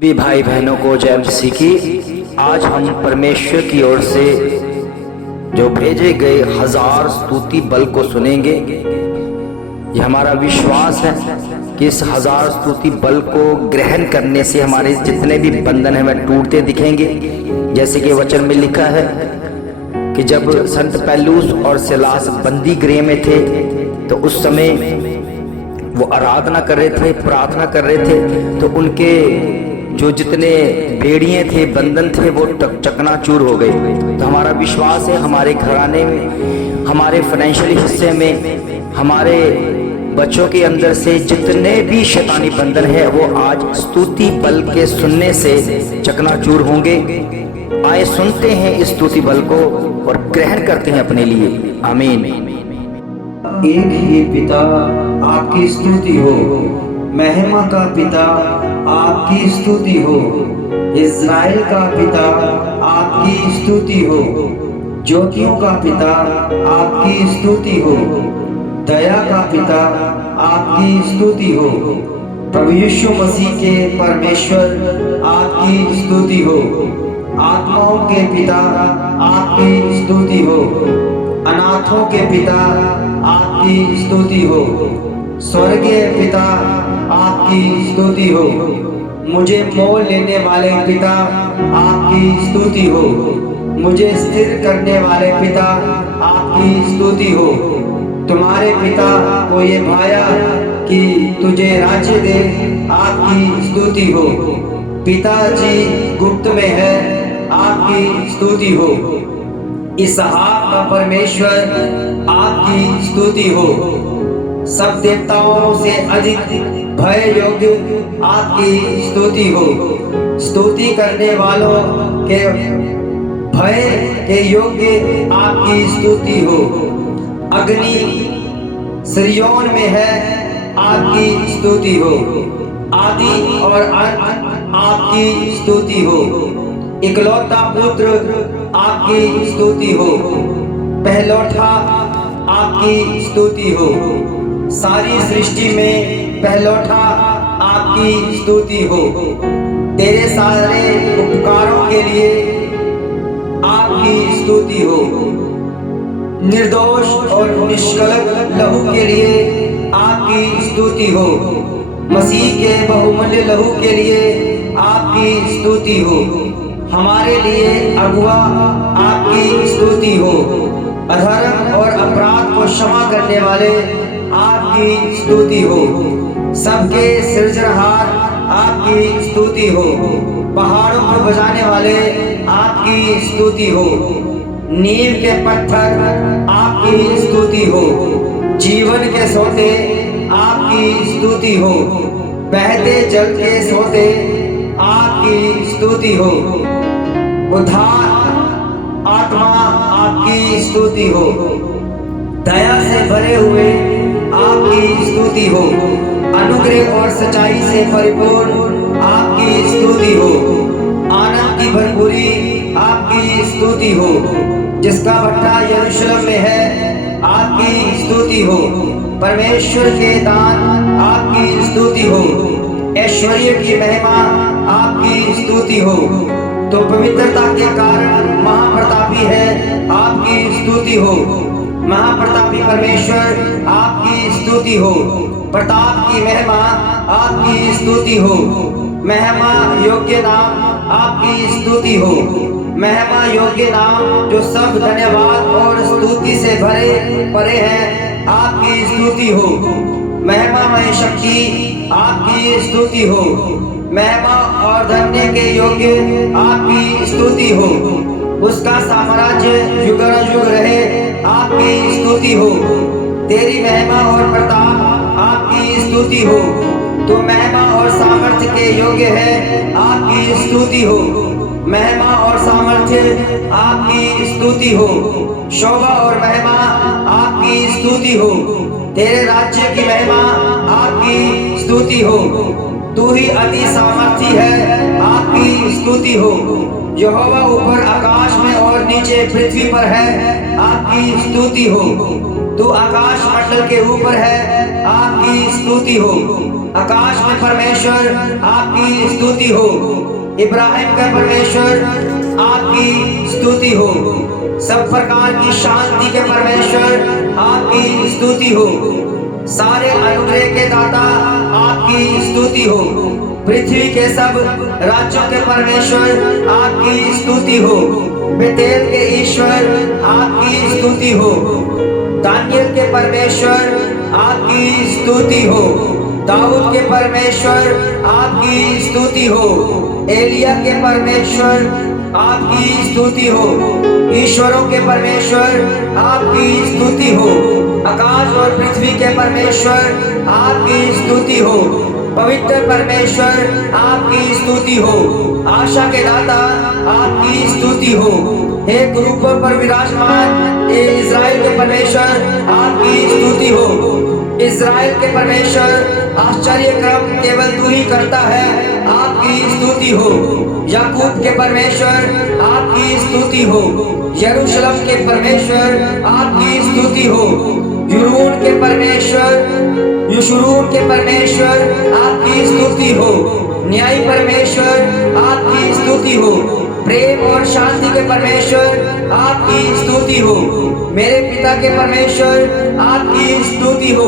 भी भाई बहनों को जय मसीह की। आज हम परमेश्वर की ओर से जो भेजे गए 1000 स्तुति बल को सुनेंगे। यह हमारा विश्वास है कि इस 1000 स्तुति बल को ग्रहण करने से हमारे जितने भी बंधन हैं वह टूटते दिखेंगे। जैसे कि वचन में लिखा है कि जब संत पौलुस और सिलास बंदी गृह में थे तो उस समय वो आराधना कर रहे थे, प्रार्थना कर रहे थे, तो उनके जो जितने बेड़ियां थे, बंधन थे, वो चकनाचूर हो गए। तो हमारा विश्वास है हमारे घराने में, हमारे फाइनेंशियल हिस्से में, हमारे बच्चों के अंदर से जितने भी शैतानी बंधन है वो आज स्तुति बल के सुनने से चकनाचूर होंगे। आए सुनते हैं इस स्तुति बल को और ग्रहण करते हैं अपने लिए। आमीन। एक ही पिता आपकी स्तुति हो, महिमा का पिता आपकी स्तुति हो, इज़राइल का पिता आपकी स्तुति हो, ज्योतियों का पिता आपकी स्तुति हो, दया का पिता आपकी स्तुति हो, प्रभु यीशु मसीह के परमेश्वर आपकी स्तुति हो, आत्माओं के पिता आपकी स्तुति हो, अनाथों के पिता आपकी स्तुति हो, स्वर्गीय पिता आपकी स्तुति हो, मुझे मोल लेने वाले पिता आपकी स्तुति हो, मुझे स्थिर करने वाले पिता आपकी स्तुति हो। तुम्हारे पिता को ये भाया कि तुझे राज्य दे, आपकी स्तुति हो। पिताजी गुप्त में है, आपकी स्तुति हो। इसहाक का परमेश्वर आपकी स्तुति हो। सब देवताओं से अधिक भय योग्य आपकी स्तुति हो। स्तुति करने वालों के भय के योग्य आपकी स्तुति हो। अग्नि सिरयोन में है, आपकी स्तुति हो। आदि और अंत आपकी स्तुति हो। इकलौता पुत्र आपकी स्तुति हो। पहलौठा आपकी स्तुति हो। सारी सृष्टि में पहलौठा आपकी स्तुति हो। तेरे सारे उपकारों के लिए आपकी स्तुति हो। निर्दोष और निष्कलंक लहू के लिए आपकी स्तुति हो। मसीह के बहुमूल्य लहू के लिए आपकी स्तुति हो। हमारे लिए अगुआ आपकी स्तुति हो। अधर्म और अपराध को क्षमा करने वाले आपकी स्तुति हो। सबके सृजनहार आपकी स्तुति हो। पहाड़ों को बजाने वाले आपकी स्तुति हो। नींव के पत्थर आपकी स्तुति हो। जीवन के सोते आपकी स्तुति हो। बहते जल के सोते आपकी स्तुति हो। उद्धार आत्मा आपकी स्तुति हो। दया से भरे हुए आपकी स्तुति हो। अनुग्रह और सच्चाई से परिपूर्ण आपकी स्तुति हो। आनंद की भरपूरी आपकी स्तुति हो। जिसका भट्टा यरूशलेम में है, आपकी स्तुति हो। परमेश्वर के दान आपकी स्तुति हो। ऐश्वर्य की महिमा आपकी स्तुति हो। तो पवित्रता के कारण महाप्रतापी है, आपकी स्तुति हो। महाप्रतापी परमेश्वर आपकी स्तुति हो। प्रताप की महिमा आपकी स्तुति हो। महिमा योग्य नाम आपकी स्तुति हो। महिमा योग्य नाम जो सब धन्यवाद और स्तुति से भरे परे हैं, आपकी स्तुति हो। महिमामय शक्ति आपकी स्तुति हो। महिमा और धन्य के योग्य आपकी स्तुति हो। उसका साम्राज्य युगानुयुग रहे, आपकी स्तुति हो। तेरी महिमा और प्रताप आपकी स्तुति हो। तो महिमा और सामर्थ्य के योग्य है, आपकी स्तुति हो। महिमा और सामर्थ्य आपकी स्तुति हो। शोभा और महिमा आपकी स्तुति हो। तेरे राज्य की महिमा आपकी स्तुति हो। तू ही अति सामर्थी है, आपकी स्तुति हो। यहोवा ऊपर आकाश में और नीचे पृथ्वी पर है, आपकी स्तुति हो। तू आकाश मंडल के ऊपर है, आपकी स्तुति हो। आकाश में परमेश्वर आपकी स्तुति हो। इब्राहिम का परमेश्वर आपकी स्तुति हो। सब प्रकार की शांति के परमेश्वर आपकी स्तुति हो। सारे अनुग्रह के दाता आपकी स्तुति हो। पृथ्वी के सब राज्यों के परमेश्वर आपकी स्तुति हो। बेतेल के ईश्वर आपकी स्तुति हो। दानियल के परमेश्वर आपकी स्तुति हो। दाऊद के परमेश्वर आपकी स्तुति हो। एलिया के परमेश्वर आपकी स्तुति हो। ईश्वरों के परमेश्वर आपकी स्तुति हो। आकाश और पृथ्वी के परमेश्वर आपकी स्तुति हो। पवित्र परमेश्वर आपकी स्तुति हो। आशा के दाता आपकी स्तुति हो। हे क्रूपों पर विराजमान हे इज़राइल के परमेश्वर आपकी स्तुति हो। इज़राइल के परमेश्वर आश्चर्य कर्म केवल तू ही करता है, आपकी स्तुति हो। याकूब के परमेश्वर आपकी स्तुति हो। यरूशलेम के परमेश्वर आपकी स्तुति हो। यूरून के परमेश्वर यशुरून के परमेश्वर आपकी स्तुति हो। न्यायी परमेश्वर आपकी स्तुति हो। प्रेम और शांति के परमेश्वर आपकी स्तुति हो। मेरे पिता के परमेश्वर आपकी स्तुति हो।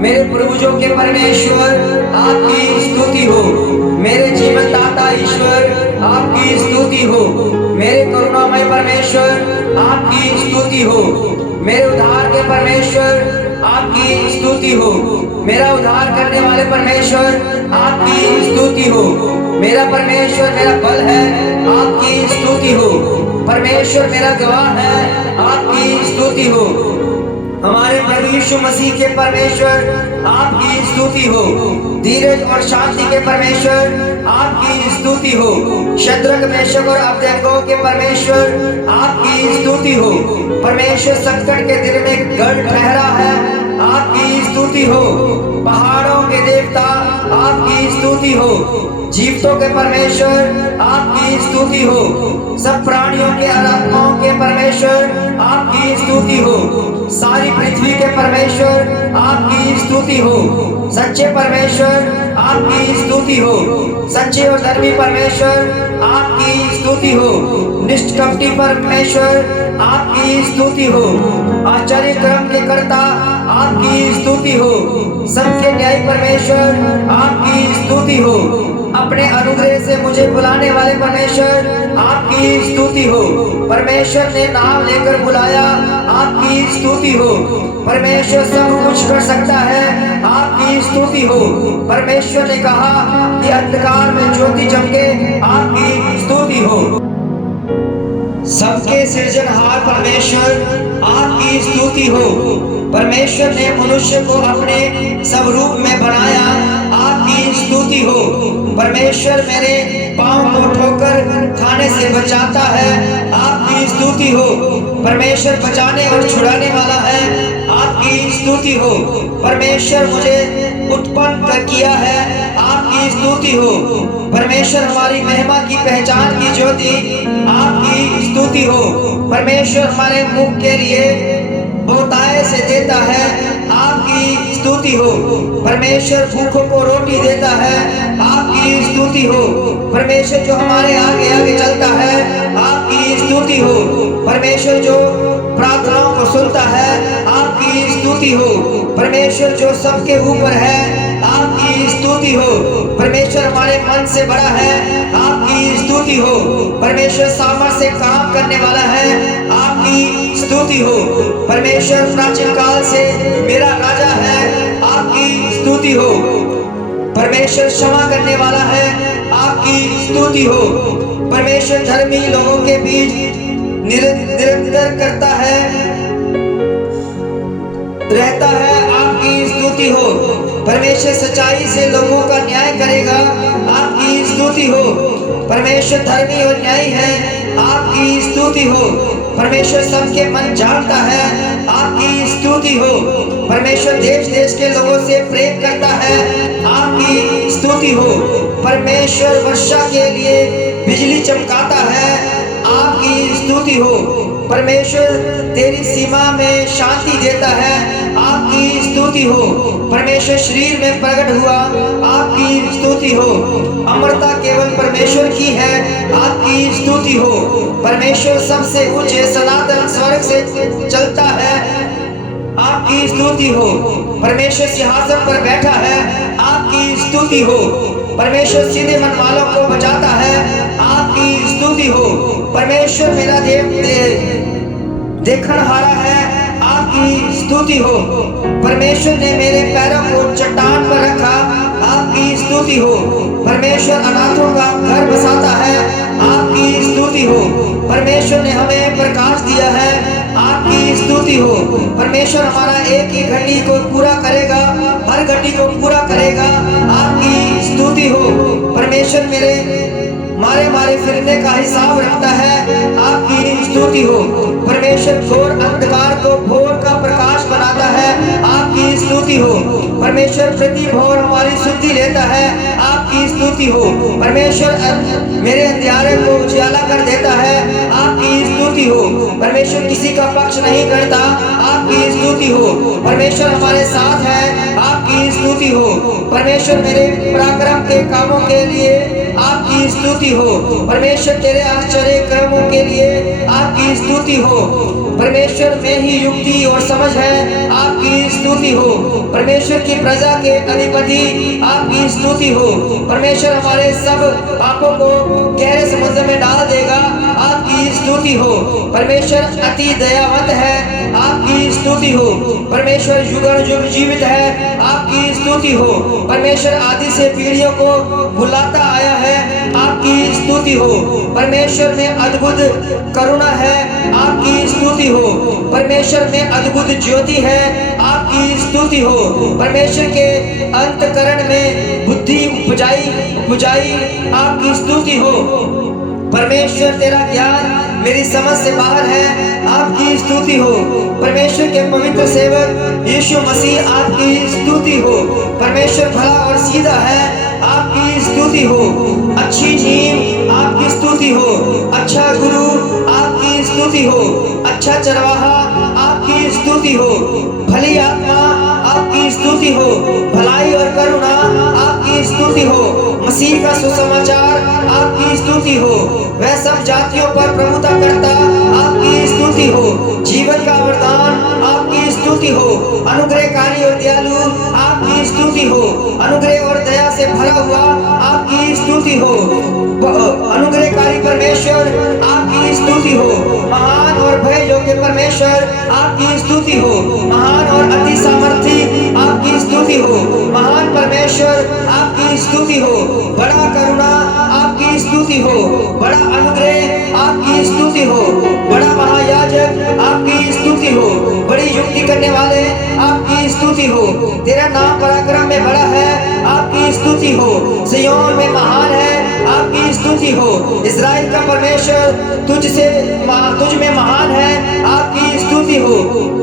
मेरे पूर्वजों के परमेश्वर आपकी स्तुति हो। मेरे जीवन दाता ईश्वर आपकी स्तुति हो। मेरे करुणामय परमेश्वर आपकी स्तुति हो। मेरे उद्धार के परमेश्वर आपकी स्तुति हो। मेरा उद्धार करने वाले परमेश्वर आपकी स्तुति हो। मेरा परमेश्वर मेरा बल है, आपकी स्तुति हो। परमेश्वर मेरा गवाह है, आपकी स्तुति हो। हमारे प्रभु यीशु मसीह के परमेश्वर आपकी स्तुति हो। धीरज और शांति के परमेश्वर आपकी स्तुति हो। शद्रक मेशक और अबेदनगो के परमेश्वर आपकी स्तुति हो। परमेश्वर संकट के दिन में गढ़ ठहरा है, आपकी स्तुति हो। पहाड़ों के देवता आपकी स्तुति हो। जीवतों के परमेश्वर आपकी स्तुति हो। सब प्राणियों के आत्माओं के परमेश्वर आपकी स्तुति हो। सारी पृथ्वी के परमेश्वर आपकी स्तुति हो। सच्चे परमेश्वर आपकी स्तुति हो। सच्चे और धर्मी परमेश्वर आपकी स्तुति हो। निष्कपटी परमेश्वर आपकी स्तुति हो। आश्चर्य कर्म के कर्ता आपकी स्तुति हो। सबके न्यायी परमेश्वर आपकी स्तुति हो। अपने अनुग्रह से मुझे बुलाने वाले परमेश्वर आपकी स्तुति हो। परमेश्वर ने नाम लेकर बुलाया, आपकी स्तुति हो। परमेश्वर सब कुछ कर सकता है, आपकी स्तुति हो। परमेश्वर ने कहा कि अंधकार में ज्योति चमके, आपकी स्तुति हो। सबके सृजनहार परमेश्वर आपकी स्तुति हो। परमेश्वर ने मनुष्य को अपने स्वरूप में बनाया, आपकी स्तुति हो। परमेश्वर मेरे पांव को ठोकर खाने से बचाता है, आपकी स्तुति हो। परमेश्वर बचाने और छुड़ाने वाला है, आपकी स्तुति हो। परमेश्वर मुझे उत्पन्न किया है, आपकी स्तुति हो। परमेश्वर हमारी महिमा की पहचान की ज्योति, आपकी स्तुति हो। परमेश्वर हमारे मुख के लिए बहुतायत से देता है, आपकी स्तुति हो। परमेश्वर भूखों को रोटी देता है, आपकी स्तुति हो। परमेश्वर जो हमारे आगे आगे चलता है, आपकी स्तुति हो। परमेश्वर जो प्रार्थनाओं को सुनता है, आपकी स्तुति हो। परमेश्वर जो सबके ऊपर है, आपकी स्तुति हो। परमेश्वर हमारे मन से बड़ा है, आपकी स्तुति हो। परमेश्वर सामर्थ्य से काम करने वाला है, आपकी स्तुति हो। परमेश्वर प्राचीन काल से मेरा राजा है, आपकी स्तुति हो। परमेश्वर क्षमा करने वाला है, आपकी स्तुति हो। परमेश्वर धर्मी लोगों के बीच निरंतर करता है, रहता है, आपकी स्तुति हो। परमेश्वर सच्चाई से लोगों का न्याय करेगा, आपकी स्तुति हो। परमेश्वर धर्मी और न्यायी है, आपकी स्तुति हो। परमेश्वर सबके मन जानता है, आपकी स्तुति हो। परमेश्वर देश देश के लोगों से प्रेम करता है, आपकी स्तुति हो। परमेश्वर वर्षा के लिए बिजली चमकाता है, आपकी स्तुति हो। परमेश्वर तेरी सीमा में शांति देता है, आपकी स्तुति हो। परमेश्वर शरीर में प्रकट हुआ, आपकी स्तुति हो। अमरता केवल परमेश्वर की है, आपकी स्तुति हो। परमेश्वर सबसे ऊंचे सनातन स्वर्ग से चलता है, आपकी स्तुति हो। परमेश्वर सिंहासन पर बैठा है, आपकी स्तुति हो। परमेश्वर सीधे मन वालों को बचाता है, आपकी स्तुति हो। परमेश्वर मेरा देखनहारा है, आपकी स्तुति हो। परमेश्वर ने मेरे पैरों को चट्टान पर रखा, आपकी स्तुति हो। परमेश्वर अनाथों का घर बसाता है, आपकी स्तुति हो। परमेश्वर ने हमें प्रकाश दिया है, आपकी स्तुति हो। परमेश्वर हमारा एक ही घड़ी को पूरा करेगा, हर घड़ी को पूरा करेगा, आपकी स्तुति हो। परमेश्वर मेरे मारे मारे फिरने का हिसाब रखता है, आपकी स्तुति हो। परमेश्वर घोर अंधकार को भोर का प्रकाश बनाता है, आपकी स्तुति हो। परमेश्वर प्रति भोर हमारी शुद्धि लेता है, आपकी स्तुति हो। परमेश्वर मेरे अंधियारे को उजियाला कर देता है, आपकी स्तुति हो। परमेश्वर किसी का पक्ष नहीं करता, आपकी स्तुति हो। परमेश्वर हमारे साथ है, आपकी स्तुति हो। परमेश्वर मेरे पराक्रम के कामों के लिए आपकी स्तुति हो। परमेश्वर तेरे आश्चर्य कर्मों के लिए आपकी स्तुति हो। परमेश्वर में ही युक्ति और समझ है, आपकी स्तुति हो। परमेश्वर की प्रजा के अधिपति, आपकी स्तुति हो। परमेश्वर हमारे सब पापों को गहरे समुद्र में डाल देगा, आपकी स्तुति हो। परमेश्वर अति दयावंत है, आपकी स्तुति हो। परमेश्वर युगानुयुग युग जीवित है, आपकी स्तुति हो। परमेश्वर आदि से पीढ़ियों को बुलाता आया है, आपकी स्तुति हो। परमेश्वर में अद्भुत करुणा है, आपकी स्तुति हो। परमेश्वर में अद्भुत ज्योति है, आपकी स्तुति हो। परमेश्वर के अंतकरण में बुद्धि उपजाई, आपकी स्तुति हो। परमेश्वर तेरा ज्ञान मेरी समझ से बाहर है, आपकी स्तुति हो। परमेश्वर के पवित्र सेवक यीशु मसीह, आपकी स्तुति हो। परमेश्वर भला और सीधा है, आपकी स्तुति हो। अच्छी नींव, आपकी स्तुति हो। अच्छा गुरु, आपकी स्तुति हो। अच्छा चरवाहा, आपकी स्तुति हो। भली आत्मा, आपकी स्तुति हो। भलाई और करुणा, आपकी स्तुति हो। मसीह का सुसमाचार, आपकी स्तुति हो। वह सब जातियों पर प्रभुता करता, आपकी स्तुति हो। जीवन का वरदान, आपकी स्तुति हो। अनुग्रहकारी और दयालु, आपकी स्तुति हो। अनुग्रह और दया से भरा हुआ, आपकी स्तुति हो। अनुग्रहकारी परमेश्वर, आपकी स्तुति हो। महान और भय योग्य परमेश्वर, आपकी स्तुति हो। महान और अति सामर्थी, आपकी स्तुति हो। महान परमेश्वर, आपकी स्तुति हो। बड़ा करुणा, आपकी स्तुति हो। बड़ा अनुग्रह, आपकी स्तुति हो। बड़ा महायाजक, आपकी स्तुति हो। बड़ी युक्ति करने वाले, आपकी स्तुति हो। तेरा नाम पराक्रम में बड़ा है, आपकी स्तुति हो। सिय्योन में महान है, आपकी स्तुति हो। इस्राएल का परमेश्वर तुझ में महान है, आपकी स्तुति हो।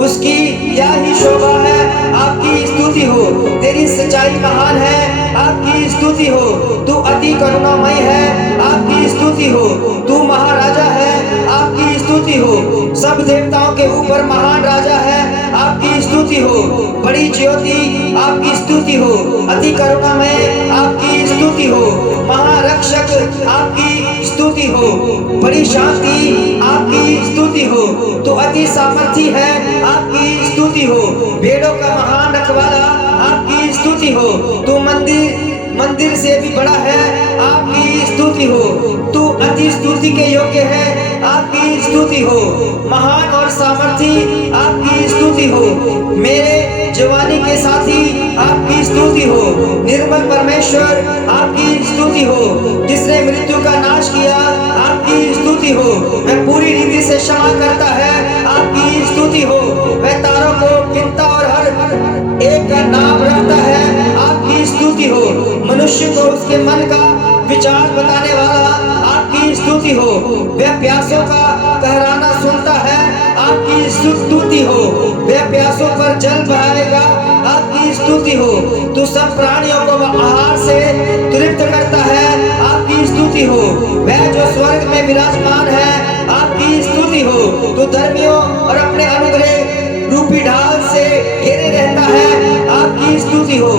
उसकी क्या ही शोभा है, आपकी स्तुति हो। तेरी सच्चाई महान है, आपकी स्तुति हो। तू अति करुणामय है, आपकी स्तुति हो। तू महाराजा है, आपकी स्तुति हो। सब देवताओं के ऊपर महान राजा है, आपकी स्तुति हो। बड़ी ज्योति, आपकी स्तुति हो। अति करुणामय, आपकी स्तुति हो। महारक्षक, आपकी स्तुति हो। बड़ी शांति, आपकी स्तुति हो। तो अति सामर्थी है, आपकी स्तुति हो। भेड़ों का महान रखवाला, आपकी स्तुति हो। तो मंदिर से भी बड़ा है, आपकी स्तुति हो। तू अति स्तुति के योग्य है, आपकी स्तुति हो। महान और सामर्थी, आपकी स्तुति हो। मेरे जवानी के साथी, आपकी स्तुति हो। निर्मल परमेश्वर, आपकी स्तुति हो। जिसने मृत्यु का नाश किया, आपकी स्तुति हो। वह पूरी रीति से क्षमा करता है, आपकी स्तुति हो। वह तारों को गिनता और हर एक का नाम रखता है, आपकी स्तुति हो। मनुष्य को उसके मन का विचार बताने वाला, आपकी स्तुति हो। वह प्यासों का कहराना सुनता है, आपकी स्तुति हो। वह प्यासों पर जल बहाएगा, आपकी स्तुति हो। तू सब प्राणियों को आहार से तृप्त करता है, आपकी स्तुति हो। वह जो स्वर्ग में विराजमान है, आपकी आपकी स्तुति हो। तू धर्मियों और अपने अनुग्रह रूपी ढाल से घेरे रहता है, आपकी स्तुति हो।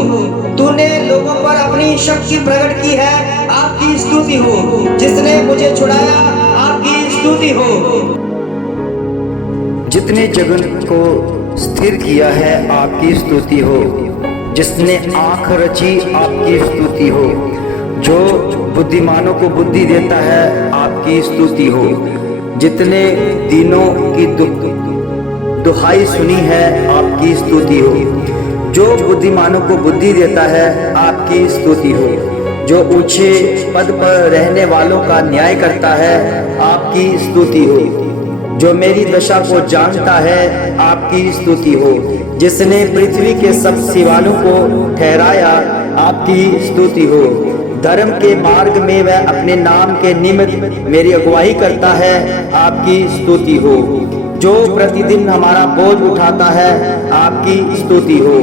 तूने लोगों पर अपनी शक्ति प्रकट की है, आपकी स्तुति हो। जिसने मुझे छुड़ाया, आपकी स्तुति हो। जितने जगत को स्थिर किया है, आपकी स्तुति हो। जिसने आँख रची, आपकी स्तुति हो। जो बुद्धिमानों को बुद्धि देता है, आपकी स्तुति हो। जितने दीनों की दुहाई सुनी है, आपकी स्तुति हो। जो बुद्धिमानों को बुद्धि देता है, आपकी स्तुति हो। जो ऊंचे पद पर रहने वालों का न्याय करता है, आपकी स्तुति हो। जो मेरी दशा को जानता है, आपकी स्तुति हो। जिसने पृथ्वी के सब सीवानों को ठहराया, आपकी स्तुति हो। धर्म के मार्ग में वह अपने नाम के निमित्त मेरी अगुवाई करता है, आपकी स्तुति हो। जो प्रतिदिन हमारा बोझ उठाता है, आपकी स्तुति हो।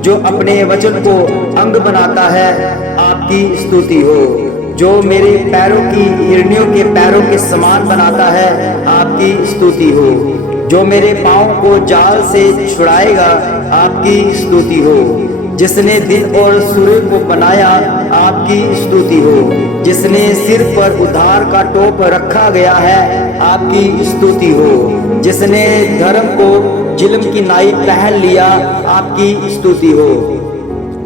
जो अपने वचन को अंग बनाता है, आपकी स्तुति हो। जो मेरे पैरों की हिरनियों के पैरों के समान बनाता है, आपकी स्तुति हो। जो मेरे पाँव को जाल से छुड़ाएगा, आपकी स्तुति हो। जिसने दिन और सूर्य को बनाया, आपकी स्तुति हो। जिसने सिर पर उद्धार का टोप रखा गया है, आपकी स्तुति हो। जिसने धर्म को जिल्म की नाई पहन लिया, आपकी स्तुति हो।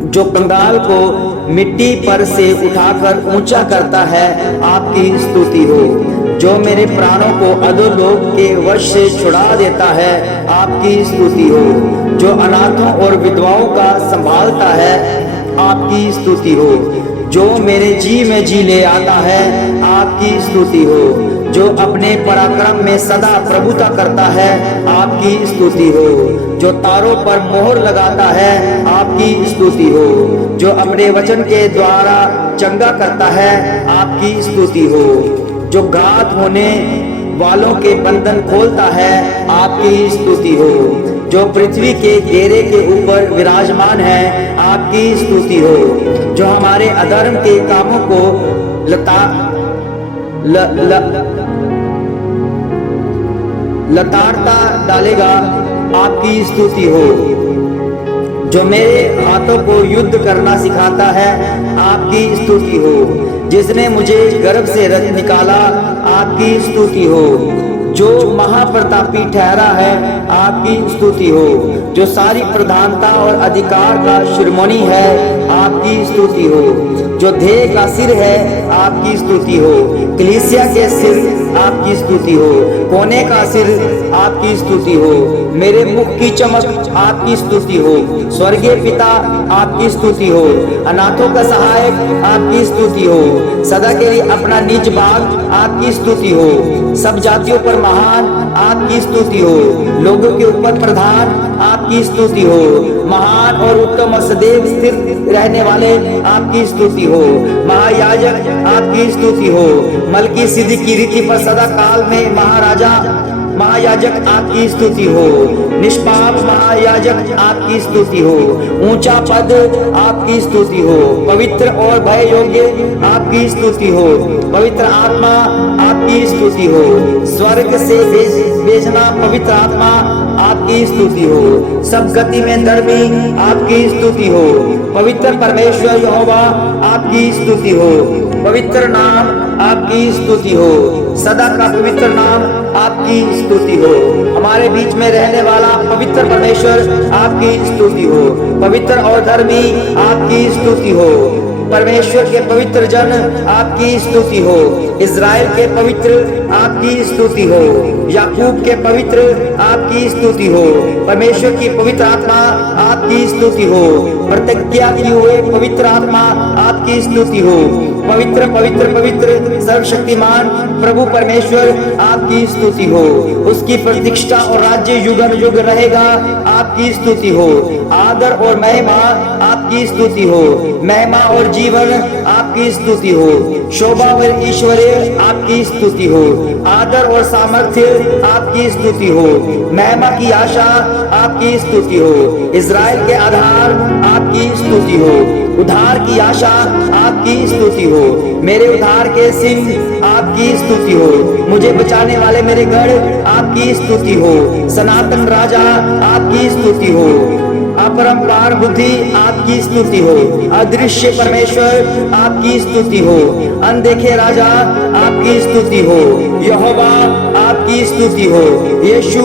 जो कंगाल को मिट्टी पर से उठाकर ऊंचा करता है, आपकी स्तुति हो। जो मेरे प्राणों को अधोलोक के वश से छुड़ा देता है, आपकी स्तुति हो। जो अनाथों और विधवाओं का संभालता है, आपकी स्तुति हो। जो मेरे जी में जी ले आता है, आपकी स्तुति हो। जो अपने पराक्रम में सदा प्रभुता करता है, आपकी स्तुति हो। जो तारों पर मोहर लगाता है, आपकी स्तुति हो। जो अपने वचन के द्वारा चंगा करता है, आपकी स्तुति हो। जो घात होने वालों के बंधन खोलता है, आपकी स्तुति हो। जो पृथ्वी के घेरे के ऊपर विराजमान है, आपकी स्तुति हो। जो हमारे अधर्म के कामों को लताड़ता डालेगा, आपकी स्तुति हो। जो मेरे हाथों को युद्ध करना सिखाता है, आपकी स्तुति हो। जिसने मुझे गर्भ से निकाला, आपकी स्तुति हो। जो महाप्रतापी ठहरा है, आपकी स्तुति हो। जो सारी प्रधानता और अधिकार का शिरोमणि है, आपकी स्तुति हो। जो ध्येय का सिर है, आपकी स्तुति हो। कलीसिया के सिर, आपकी स्तुति हो। कोने का सिर, आपकी स्तुति हो। मेरे मुख की चमक, आपकी स्तुति हो। स्वर्गीय पिता, आपकी स्तुति हो। अनाथों का सहायक, आपकी स्तुति हो। सदा के लिए अपना निज भाग, आपकी स्तुति हो। सब जातियों पर महान, आपकी स्तुति हो। लोगों के ऊपर प्रधान, आपकी स्तुति हो। महान और उत्तम सदैव स्थिर रहने वाले, आपकी स्तुति हो। महायाजक, आपकी स्तुति हो। मलकीसिदक की रीति पर सदा काल में महाराजा महायाजक, आपकी स्तुति हो। निष्पाप महायाजक, आपकी स्तुति हो। ऊंचा पद, आपकी स्तुति हो। पवित्र और भय योग्य, आपकी स्तुति हो। पवित्र आत्मा, आपकी स्तुति हो। स्वर्ग से भेजना पवित्र आत्मा, आपकी स्तुति हो। सब गति में धर्मी, आपकी स्तुति हो। पवित्र परमेश्वर यहोवा, आपकी स्तुति हो। पवित्र नाम, आपकी स्तुति हो। सदा का पवित्र नाम, आपकी स्तुति हो। हमारे बीच में रहने वाला पवित्र परमेश्वर, आपकी स्तुति हो। पवित्र और धर्मी, आपकी स्तुति हो। परमेश्वर के पवित्र जन, आपकी स्तुति हो। इज़राइल के पवित्र, आपकी स्तुति हो। याकूब के पवित्र, आपकी स्तुति हो। परमेश्वर की पवित्र आत्मा, आपकी स्तुति हो। प्रतिज्ञा किए हुए पवित्र आत्मा, आपकी स्तुति हो। पवित्र पवित्र पवित्र सर्वशक्तिमान प्रभु परमेश्वर, आपकी स्तुति हो। उसकी प्रतिष्ठा और राज्य युगन युग रहेगा, आपकी स्तुति हो। आदर और महिमा, आपकी स्तुति हो। महिमा और जीवन, आपकी स्तुति हो। शोभा और ऐश्वर्य, आपकी स्तुति हो। आदर और सामर्थ्य, आपकी स्तुति हो। महिमा की आशा, आपकी स्तुति हो। इज़राइल के आधार, आपकी स्तुति हो। उद्धार की आशा आपकी स्तुति हो। मेरे उद्धार के सिंह आपकी स्तुति हो। मुझे बचाने वाले मेरे गढ़ आपकी स्तुति हो। सनातन राजा आपकी स्तुति हो। अपरंपार बुद्धि आपकी स्तुति हो। अदृश्य परमेश्वर आपकी स्तुति हो। अनदेखे राजा आपकी स्तुति हो। यहोवा आपकी स्तुति हो। यीशु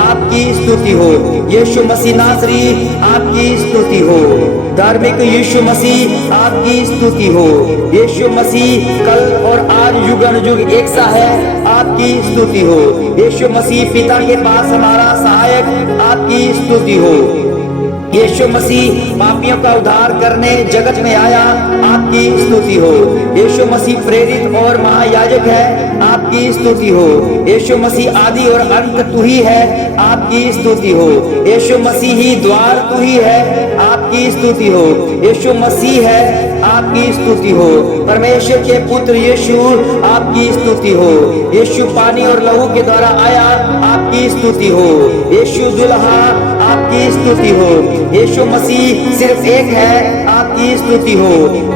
आपकी स्तुति हो। यीशु मसीह नासरी आपकी स्तुति हो। धार्मिक यीशु मसीह आपकी स्तुति हो। यीशु मसीह कल और आज युगानुयुग एक सा है, आपकी स्तुति हो। यीशु मसीह पिता के पास हमारा सहायक आपकी स्तुति हो। यीशु मसीह पापियों का उद्धार करने जगत में आया, आपकी स्तुति हो। यीशु मसीह प्रेरित और महायाजक है, आपकी स्तुति हो। यीशु मसीह आदि और अंत तू ही है, आपकी स्तुति हो। यीशु मसीह ही द्वार तू ही है, आपकी स्तुति हो। यीशु मसीह है, आपकी स्तुति हो। परमेश्वर के पुत्र यीशु आपकी स्तुति हो। यीशु पानी और लहू के द्वारा आया, आपकी स्तुति हो। यीशु दुल्हा आपकी स्तुति हो। यीशु मसीह सिर्फ एक है, आपकी स्तुति हो।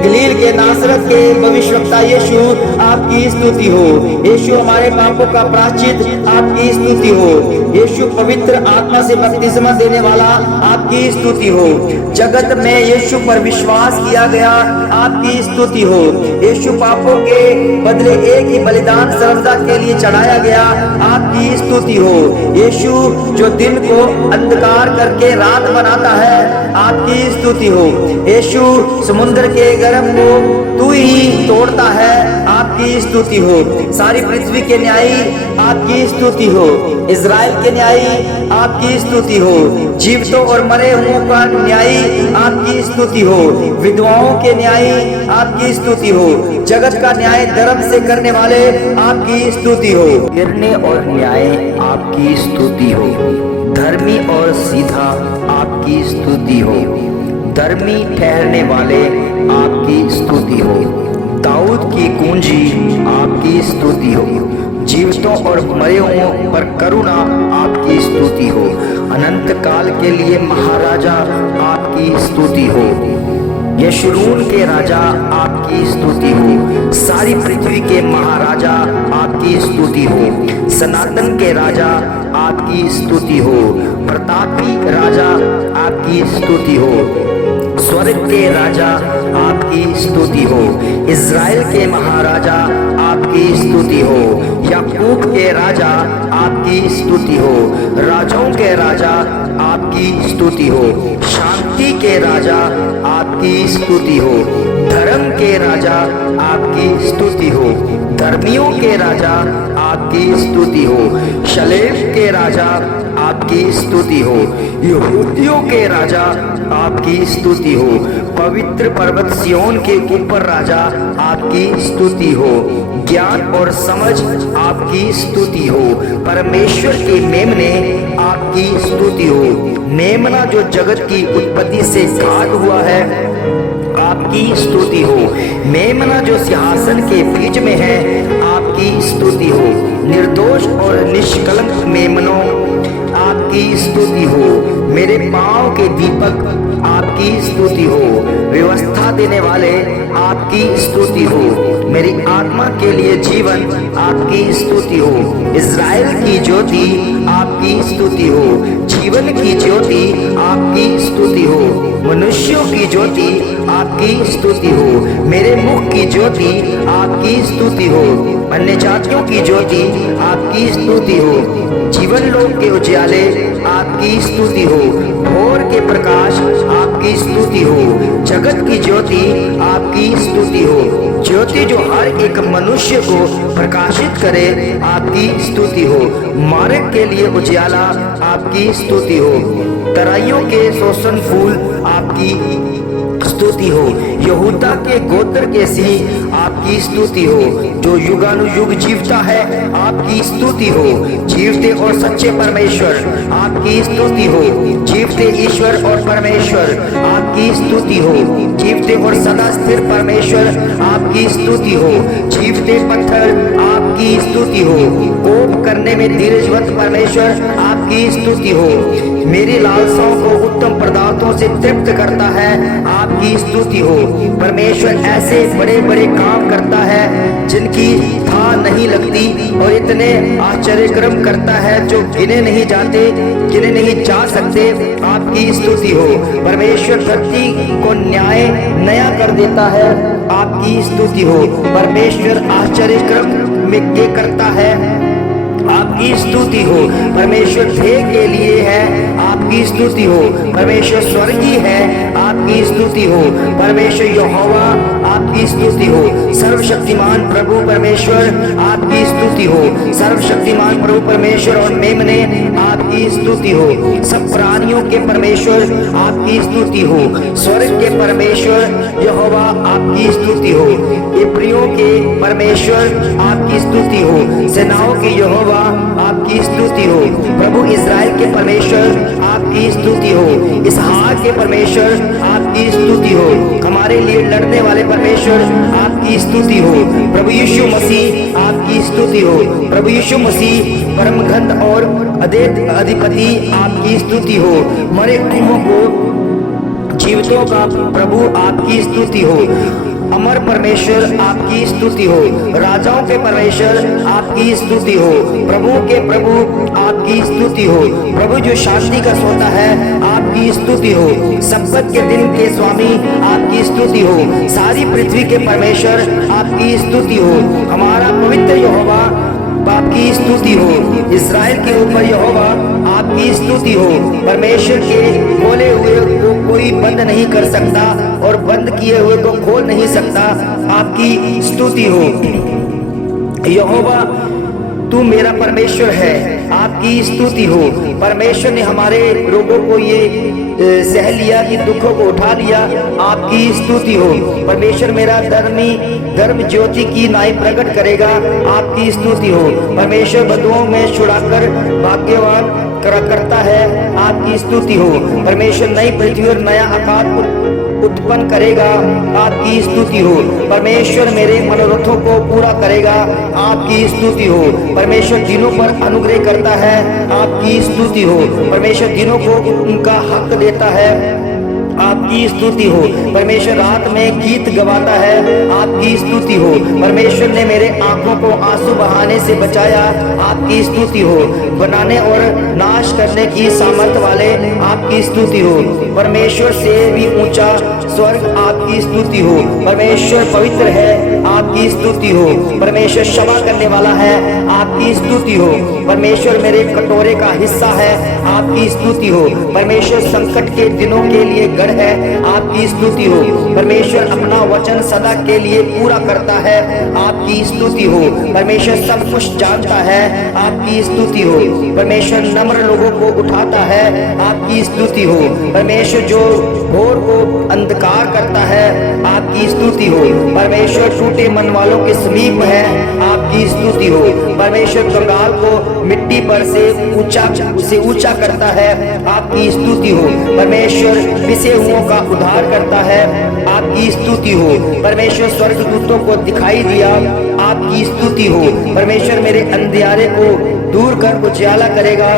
गलील के नासरत के भविष्यवक्ता यीशु आपकी स्तुति हो। यीशु हमारे पापों का प्रायश्चित, आपकी स्तुति हो। यीशु पवित्र आत्मा से बपतिस्मा देने वाला, आपकी स्तुति हो। जगत में यीशु पर विश्वास किया गया, आपकी स्तुति हो। यीशु पापों के बदले एक ही बलिदान सर्वदा के लिए चढ़ाया गया, आपकी स्तुति हो। यीशु जो दिन को अंधकार करके रात बनाता है, आपकी स्तुति हो। यीशु समुद्र के गर्भ को तू ही तोड़ता है, आपकी स्तुति हो। सारी पृथ्वी के न्यायी, आपकी स्तुति हो। इज़राइल के न्यायी, आपकी स्तुति हो। जीवितों और मरे हुओं का न्यायी, आपकी स्तुति हो। विधवाओं के न्यायी, आपकी स्तुति हो। जगत का न्याय धर्म से करने वाले, आपकी स्तुति हो। गिरने और न्याय आपकी स्तुति हो। धर्मी और सीधा आपकी स्तुति हो। धर्मी ठहरने वाले आपकी स्तुति हो। दाऊद की कुंजी आपकी स्तुति हो। जीवितों और मरे हुओं पर करुणा आपकी स्तुति हो। अनंत काल के लिए महाराजा आपकी स्तुति हो। यशूरून के राजा आपकी स्तुति हो। सारी पृथ्वी के महाराजा आपकी स्तुति हो। सनातन के राजा आपकी स्तुति हो। प्रतापी राजा आपकी स्तुति हो। स्वर्ग के राजा आपकी स्तुति हो। इज़राइल के महाराजा आपकी स्तुति हो। याकूब के राजा आपकी स्तुति हो। राजाओं के राजा आपकी स्तुति हो। शांति के राजा आपकी स्तुति हो। धर्म के राजा आपकी स्तुति हो। धर्मियों के राजा आपकी स्तुति हो। शलेम के राजा आपकी स्तुति हो। यहूदियों के राजा आपकी स्तुति हो। पवित्र पर्वत सिय्योन के ऊपर राजा आपकी स्तुति हो। ज्ञान और समझ आपकी स्तुति हो। परमेश्वर के मेमने आपकी स्तुति हो। मेमना जो जगत की उत्पत्ति से घाट हुआ है, आपकी स्तुति हो। मेमना जो सिंहासन के बीच में है, आपकी स्तुति हो। निर्दोष और निष्कलंक मेमनों, आपकी स्तुति हो। मेरे पांव के दीपक, आपकी स्तुति हो। व्यवस्था देने वाले, आपकी स्तुति हो। मेरी आत्मा के लिए जीवन, आपकी स्तुति हो। इज़राइल की ज्योति, आपकी स्तुति हो। जीवन की ज्योति, आपकी स्तुति हो। मनुष्यों की ज्योति, आपकी स्तुति हो। मेरे मुख की ज्योति, आपकी स्तुति हो। अन्य जातियों की ज्योति, आपकी स्तुति हो। जीवन लोक के उजियाले, आपकी स्तुति हो। भोर के प्रकाश, आपकी स्तुति हो। जगत की ज्योति, आपकी स्तुति हो। ज्योति जो हर एक मनुष्य को प्रकाशित करे, आपकी स्तुति हो। मार्ग के लिए उजियाला, आपकी स्तुति हो। तराइयों के शोषण फूल, आपकी स्तुति हो। यहूदा के गोत्र के सिंह, आपकी स्तुति हो। जो युगानुयुग जीवता है, आपकी स्तुति हो। जीवते और सच्चे परमेश्वर, आपकी स्तुति हो। जीवते ईश्वर और परमेश्वर, आपकी स्तुति हो। जीवते और सदा स्थिर परमेश्वर, आपकी स्तुति हो। जीवते पत्थर, आपकी स्तुति स्तुति हो। कोप करने में धीरजवंत परमेश्वर आपकी स्तुति हो। मेरी लालसाओं को उत्तम पदार्थों से तृप्त करता है, आपकी स्तुति हो। परमेश्वर ऐसे बड़े बड़े काम करता है जिनकी था नहीं लगती और इतने आश्चर्यक्रम करता है जो गिने नहीं जाते, गिने नहीं जा सकते, आपकी स्तुति हो। परमेश्वर धरती को न्याय नया कर देता है, आपकी स्तुति हो। परमेश्वर आश्चर्यक्रम में के करता है, आपकी स्तुति हो। परमेश्वर ध्येय के लिए है, आपकी स्तुति हो। परमेश्वर स्वर्गीय है, आपकी स्तुति हो। परमेश्वर यहोवा आपकी स्तुति हो। सर्वशक्तिमान प्रभु परमेश्वर आपकी स्तुति हो। सर्वशक्तिमान प्रभु परमेश्वर और मेमने आपकी स्तुति हो। सब प्राणियों के परमेश्वर आपकी स्तुति हो। स्वर्ग के परमेश्वर यहोवा आपकी स्तुति हो। इब्रियों के परमेश्वर आपकी स्तुति हो। सेनाओं के यहोवा आपकी स्तुति हो। प्रभु इस्राएल के परमेश्वर आपकी स्तुति हो। इसहाक के परमेश्वर आपकी स्तुति हो। हमारे लिए लड़ने वाले परमेश्वर आपकी स्तुति हो। प्रभु यीशु मसीह आपकी स्तुति हो। प्रभु यीशु मसीह परमगंध और अधिपति आपकी स्तुति हो। मरे हुओं को जीवितों का प्रभु आपकी स्तुति हो। अमर परमेश्वर आपकी स्तुति हो। राजाओं के परमेश्वर आपकी स्तुति हो। प्रभु के प्रभु आपकी स्तुति हो। प्रभु जो शांति का सोता है आपकी स्तुति हो। सब्बत के दिन के स्वामी आपकी स्तुति हो। सारी पृथ्वी के परमेश्वर आपकी स्तुति हो। हमारा पवित्र यहोवा आपकी स्तुति हो। इस्राएल के ऊपर यहोवा आपकी स्तुति हो। परमेश्वर के खोले हुए को कोई बंद नहीं कर सकता और बंद किए हुए को खोल नहीं सकता, आपकी स्तुति हो। यहोवा तू मेरा परमेश्वर है, आपकी स्तुति हो। परमेश्वर ने हमारे रोगों को ये सह लिया, कि दुखों को उठा लिया, आपकी स्तुति हो। परमेश्वर मेरा धर्म ज्योति की नाई प्रकट करेगा, आपकी स्तुति हो। परमेश्वर बंधुओं में छुड़ाकर भाग्यवान करता है, आपकी स्तुति हो। परमेश्वर नई पृथ्वी और नया आकाश उत्पन्न करेगा, आपकी स्तुति हो। परमेश्वर मेरे मनोरथों को पूरा करेगा, आपकी स्तुति हो। परमेश्वर दिनों पर अनुग्रह करता है, आपकी स्तुति हो। परमेश्वर दिनों को उनका हक देता है, आपकी स्तुति हो। परमेश्वर रात में गीत गवाता है, आपकी स्तुति हो। परमेश्वर ने मेरे आंखों को आंसू बहाने से बचाया, आपकी स्तुति हो। बनाने और नाश करने की सामर्थ वाले, आपकी स्तुति हो। परमेश्वर से भी ऊंचा स्वर्ग, आपकी स्तुति हो। परमेश्वर पवित्र है, आपकी स्तुति हो। परमेश्वर क्षमा करने वाला है, आपकी स्तुति हो। परमेश्वर मेरे कटोरे का हिस्सा है, आपकी स्तुति हो। परमेश्वर संकट के दिनों के लिए गढ़ है, आपकी स्तुति हो। परमेश्वर अपना वचन सदा के लिए पूरा करता है, आपकी स्तुति हो। परमेश्वर सब कुछ जानता है, आपकी स्तुति हो। परमेश्वर नम्र लोगों को उठाता है, आपकी स्तुति हो। परमेश्वर जो घोर को अंधकार करता है, आपकी स्तुति हो। परमेश्वर टूटे मन वालों के समीप है, आपकी स्तुति हो। परमेश्वर कंगाल को मिट्टी पर से ऊंचा करता है, आपकी स्तुति हो। परमेश्वर पिसे हुओं का उद्धार करता है, आपकी स्तुति हो। परमेश्वर स्वर्गदूतों को दिखाई दिया, आपकी स्तुति हो। परमेश्वर मेरे अंधियारे को दूर कर उजियाला करेगा,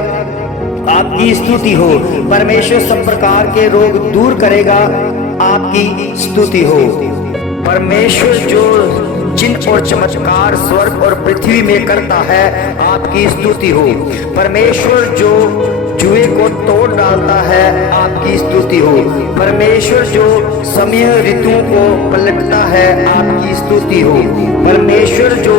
आपकी स्तुति हो। परमेश्वर सब प्रकार के रोग दूर करेगा, आपकी स्तुति हो। परमेश्वर जो चिन्ह और चमत्कार स्वर्ग और पृथ्वी में करता है, आपकी स्तुति हो। परमेश्वर जो जुए को तोड़ डालता है, आपकी स्तुति हो। परमेश्वर जो समय ऋतुओं को पलटता है, आपकी स्तुति हो। परमेश्वर जो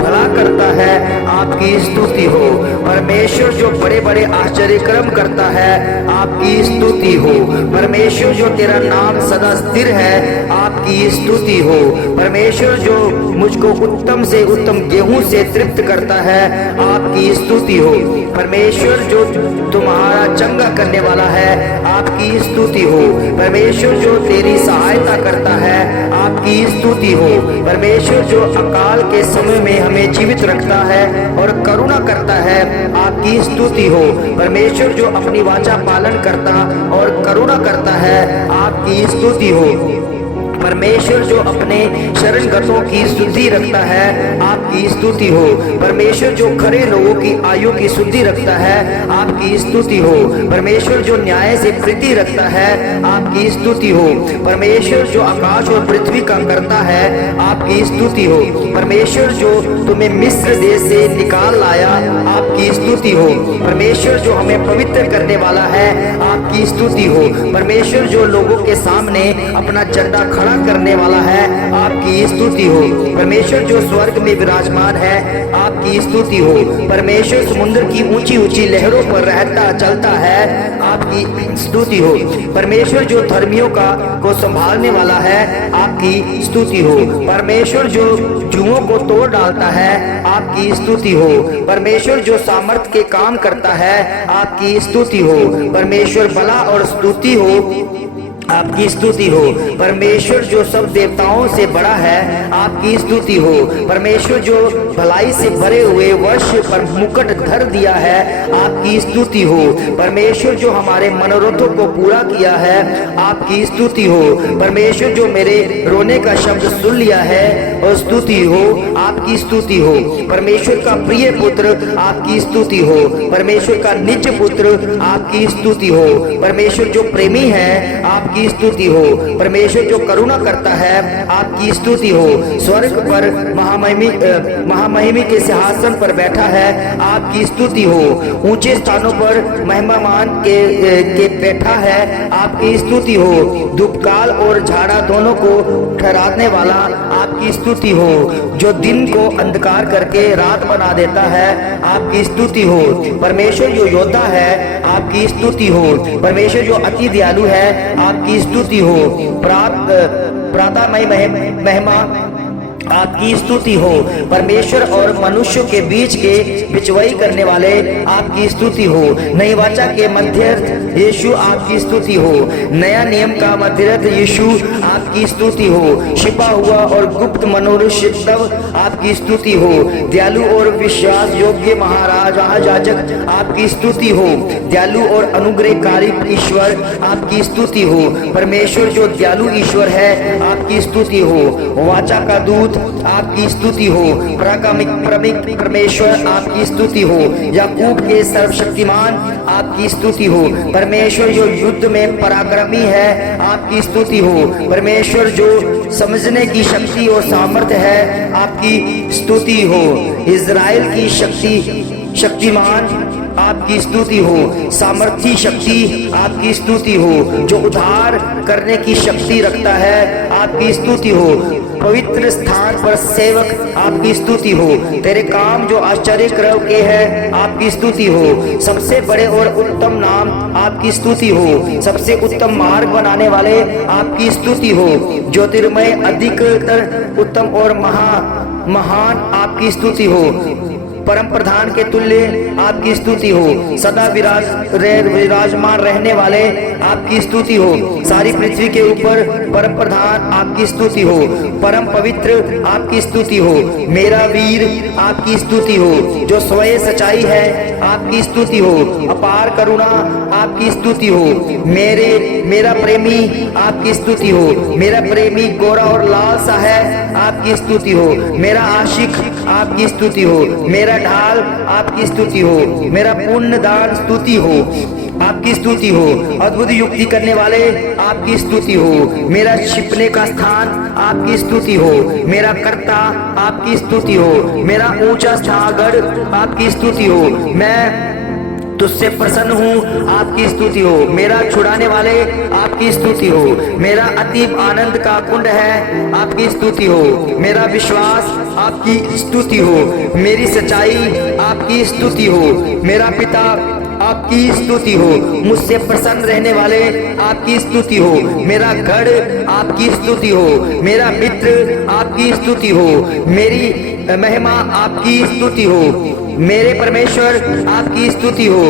भला करता है, आपकी स्तुति हो। परमेश्वर जो बड़े बड़े आश्चर्यक्रम करता है, आपकी स्तुति हो। परमेश्वर जो तेरा नाम सदा स्थिर है, आपकी स्तुति हो। परमेश्वर जो मुझको उत्तम से उत्तम गेहूं से तृप्त करता है, आपकी स्तुति हो। परमेश्वर जो तुम्हारा चंगा करने वाला है, आपकी स्तुति हो। परमेश्वर जो तेरी सहायता करता है, आपकी स्तुति हो। परमेश्वर जो अकाल के समय में हमें जीवित रखता है और करुणा करता है, आपकी स्तुति हो। परमेश्वर जो अपनी वाचा पालन करता और करुणा करता है, आपकी स्तुति हो। परमेश्वर जो अपने शरणगतों की शुद्धि रखता है, आपकी स्तुति हो। परमेश्वर जो खरे लोगों की आयु की शुद्धि रखता है, आपकी स्तुति हो। परमेश्वर जो न्याय से प्रीति रखता है, आपकी स्तुति हो। परमेश्वर जो आकाश और पृथ्वी का करता है, आपकी स्तुति हो। परमेश्वर जो तुम्हें मिस्र देश से निकाल लाया, आपकी स्तुति हो। परमेश्वर जो हमें पवित्र करने वाला है, आपकी स्तुति हो। परमेश्वर जो लोगों के सामने अपना झंडा खड़ा करने वाला है, आपकी स्तुति हो। परमेश्वर जो स्वर्ग में विराजमान है, आपकी स्तुति हो। परमेश्वर समुद्र की ऊंची ऊंची लहरों पर रहता चलता है, आपकी स्तुति हो। परमेश्वर जो धर्मियों को संभालने वाला है, आपकी स्तुति हो। परमेश्वर जो जुओं को तोड़ डालता है, आपकी स्तुति हो। परमेश्वर जो सामर्थ के काम करता है, आपकी स्तुति हो। परमेश्वर भला और स्तुति हो, आपकी स्तुति हो। परमेश्वर जो सब देवताओं से बड़ा है, आपकी स्तुति हो। परमेश्वर जो भलाई से भरे हुए वर्ष पर मुकुट धर दिया है, आपकी स्तुति हो। परमेश्वर जो हमारे मनोरथों को पूरा किया है, आपकी स्तुति हो। परमेश्वर जो मेरे रोने का शब्द सुन लिया है, और स्तुति हो, आपकी स्तुति हो। परमेश्वर का प्रिय पुत्र, आपकी स्तुति हो। परमेश्वर का निज पुत्र, आपकी स्तुति हो। परमेश्वर जो प्रेमी है, आपकी स्तुति हो। परमेश्वर जो करुणा करता है, आपकी स्तुति हो। स्वर्ग पर महामहिमी के सिंहासन पर बैठा है, आपकी स्तुति हो। ऊंचे स्थानों पर महिमामान के बैठा है, आपकी स्तुति हो। धूपकाल और झाड़ा दोनों को ठहराने वाला, आपकी स्तुति हो। जो दिन को अंधकार करके रात बना देता है, आपकी स्तुति हो। परमेश्वर जो योद्धा है, आपकी स्तुति हो। परमेश्वर जो अति दयालु है, आपकी स्तुति हो। प्रातःमय महिमा, आपकी स्तुति हो। परमेश्वर और मनुष्य के बीच के बिचवाई करने वाले, आपकी स्तुति हो। नई वाचा के मध्यस्थ यीशु, आपकी स्तुति हो। नया नियम का मध्यस्थ यीशु, आपकी स्तुति हो। छिपा हुआ और गुप्त मनुष्य तब, आपकी स्तुति हो। दयालु और विश्वास योग्य महाराजा याजक, आपकी स्तुति हो। दयालु और अनुग्रहकारी ईश्वर, आपकी स्तुति हो। परमेश्वर जो दयालु ईश्वर है, आपकी स्तुति हो। वाचा का दूत, आपकी स्तुति हो। परमेश्वर, आपकी स्तुति हो। याकूब के सर्वशक्तिमान, आपकी स्तुति हो। परमेश्वर जो युद्ध में पराक्रमी है, आपकी स्तुति हो। परमेश्वर जो समझने की शक्ति और सामर्थ्य है, आपकी स्तुति हो। इज़राइल की शक्तिमान, आपकी स्तुति हो। सामर्थी शक्ति, आपकी स्तुति हो। जो उद्धार करने की शक्ति रखता है, आपकी स्तुति हो। पवित्र स्थान पर सेवक, आपकी स्तुति हो। तेरे काम जो आश्चर्य क्रम के हैं, आपकी स्तुति हो। सबसे बड़े और उत्तम नाम, आपकी स्तुति हो। सबसे उत्तम मार्ग बनाने वाले, आपकी स्तुति हो। ज्योतिर्मय, अधिकतर उत्तम और महान, आपकी स्तुति हो। परम प्रधान के तुल्य, आपकी स्तुति हो। सदा विराजमान रहने वाले, आपकी स्तुति हो। सारी पृथ्वी के ऊपर परम प्रधान, आपकी स्तुति हो। परम पवित्र, आपकी स्तुति हो। मेरा वीर, आपकी स्तुति हो। जो स्वयं सच्चाई है, आपकी स्तुति हो। अपार करुणा, आपकी स्तुति हो। मेरा प्रेमी, आपकी स्तुति हो। मेरा प्रेमी गोरा और लाल सा है, आपकी स्तुति हो। मेरा आशिक, आपकी स्तुति हो। मेरा ढाल, आपकी स्तुति हो। मेरा पुण्य दान स्तुति हो, आपकी स्तुति हो। अद्भुत युक्ति करने वाले, आपकी स्तुति हो। मेरा छिपने का स्थान, आपकी स्तुति हो। मेरा कर्ता, आपकी स्तुति हो। मेरा ऊंचा छागड़, आपकी स्तुति हो। मैं तुझसे प्रसन्न हूँ, आपकी स्तुति हो। मेरा छुड़ाने वाले, आपकी स्तुति हो। मेरा अतीब आनंद का कुंड है, आपकी स्तुति हो। मेरा विश्वास, आपकी स्तुति हो। मेरी सच्चाई, आपकी स्तुति हो। मेरा पिता, आपकी स्तुति हो। मुझसे प्रसन्न रहने वाले, आपकी स्तुति हो। मेरा गढ़, आपकी स्तुति हो। मेरा मित्र, आपकी स्तुति हो। मेरी महिमा, आपकी स्तुति हो। मेरे परमेश्वर, आपकी स्तुति हो।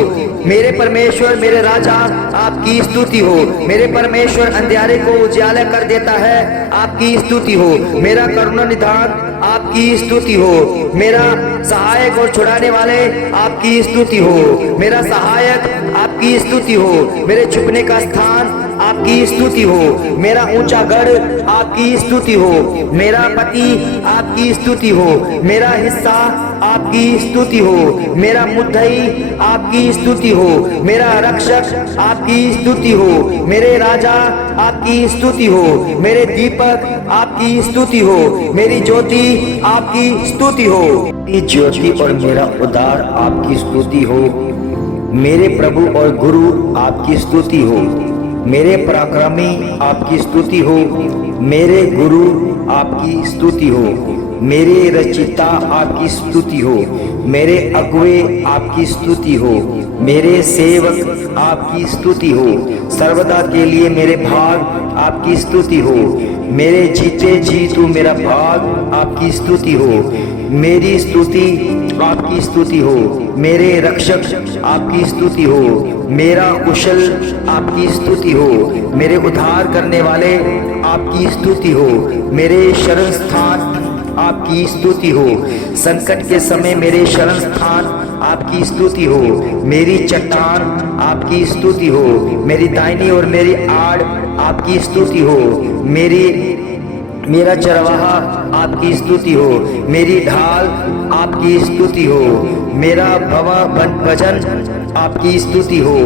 मेरे परमेश्वर, मेरे राजा, आपकी स्तुति हो। मेरे परमेश्वर अंधियारे को उजाला कर देता है, आपकी स्तुति हो। मेरा करुणा निधान, आपकी स्तुति हो। मेरा सहायक और छुड़ाने वाले, आपकी स्तुति हो। मेरा सहायक, आपकी स्तुति हो। मेरे छुपने का स्थान, आपकी स्तुति हो। मेरा ऊंचा गढ़ आपकी स्तुति हो। मेरा पति आपकी स्तुति हो। मेरा हिस्सा आपकी स्तुति हो। मेरा मुद्दई आपकी स्तुति हो। मेरा रक्षक आपकी स्तुति हो। मेरे राजा आपकी स्तुति हो। मेरे दीपक आपकी स्तुति हो। मेरी ज्योति आपकी स्तुति हो। मेरी ज्योति और मेरा उद्धार आपकी स्तुति हो। मेरे प्रभु और गुरु आपकी स्तुति हो। मेरे पराक्रमी आपकी स्तुति हो। मेरे गुरु आपकी स्तुति हो। मेरे रचिता आपकी स्तुति हो। मेरे अगुवे आपकी स्तुति हो। मेरे सेवक आपकी स्तुति हो। सर्वदा के लिए मेरे भाग आपकी स्तुति हो। मेरे जीते जी तू मेरा भाग आपकी स्तुति हो। मेरी स्तुति आपकी स्तुति हो। मेरे रक्षक आपकी स्तुति हो। मेरा कुशल आपकी स्तुति हो। मेरे उद्धार करने वाले आपकी स्तुति हो। मेरे शरण स्थान आपकी स्तुति हो। संकट के समय मेरे शरण स्थान आपकी स्तुति हो। मेरी चट्टान आपकी स्तुति हो। मेरी दाहिनी और मेरी आड़ आपकी स्तुति हो। मेरा चरवाहा आपकी स्तुति हो। मेरी ढाल आपकी स्तुति हो। मेरा भजन आपकी स्तुति हो।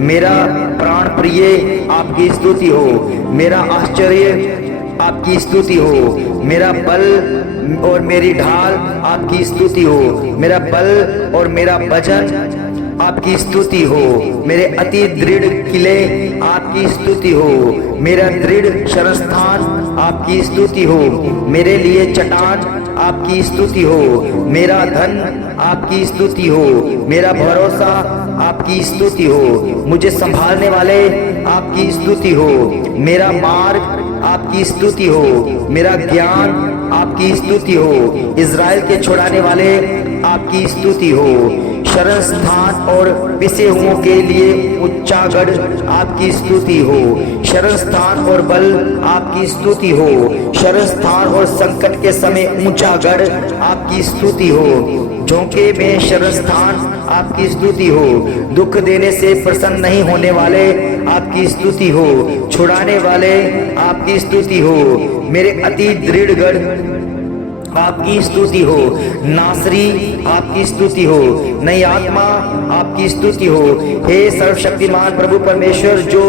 मेरा प्राण प्रिय आपकी स्तुति हो। मेरा आश्चर्य आपकी स्तुति हो। मेरा बल और मेरी ढाल आपकी स्तुति हो। मेरा बल और मेरा वजन आपकी स्तुति हो। मेरे अति दृढ़ किले आपकी स्तुति हो। मेरा दृढ़ शरणस्थान आपकी स्तुति हो। मेरे लिए चट्टान आपकी स्तुति हो। मेरा धन आपकी स्तुति हो। मेरा भरोसा आपकी स्तुति हो। मुझे संभालने वाले आपकी स्तुति हो। मेरा मार्ग आपकी स्तुति हो। मेरा ज्ञान आपकी स्तुति हो। इज़राइल के छुड़ाने वाले आपकी स्तुति हो। शरण स्थान और पिसे हुओं के लिए ऊंचा गढ़ आपकी स्तुति हो। शरण स्थान और बल आपकी स्तुति हो। शरण स्थान और संकट के समय ऊंचा गढ़ आपकी स्तुति हो। झोंके में शरण स्थान आपकी स्तुति हो। दुख देने से प्रसन्न नहीं होने वाले आपकी स्तुति हो। छुड़ाने वाले आपकी स्तुति हो। मेरे अति दृढ़ गढ़ आपकी स्तुति हो। नासरी आपकी स्तुति हो। नई आत्मा आपकी स्तुति हो। हे सर्वशक्तिमान प्रभु परमेश्वर जो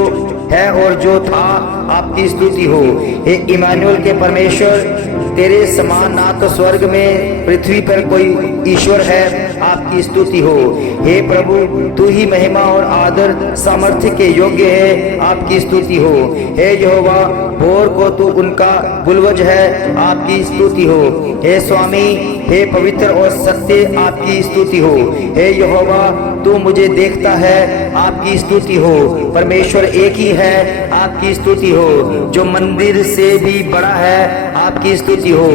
है और जो था आपकी स्तुति हो। हे इमानुएल के परमेश्वर तेरे समान ना तो स्वर्ग में पृथ्वी पर कोई ईश्वर है आपकी स्तुति हो। हे प्रभु तू ही महिमा और आदर सामर्थ्य के योग्य है आपकी स्तुति हो। हे यहोवा भोर को तू उनका बुलवज है आपकी स्तुति हो। हे स्वामी हे पवित्र और सत्य आपकी स्तुति हो। हे यहोवा तू मुझे देखता है आपकी स्तुति हो। परमेश्वर एक ही है आपकी स्तुति हो। जो मंदिर से भी बड़ा है आपकी स्तुति हो।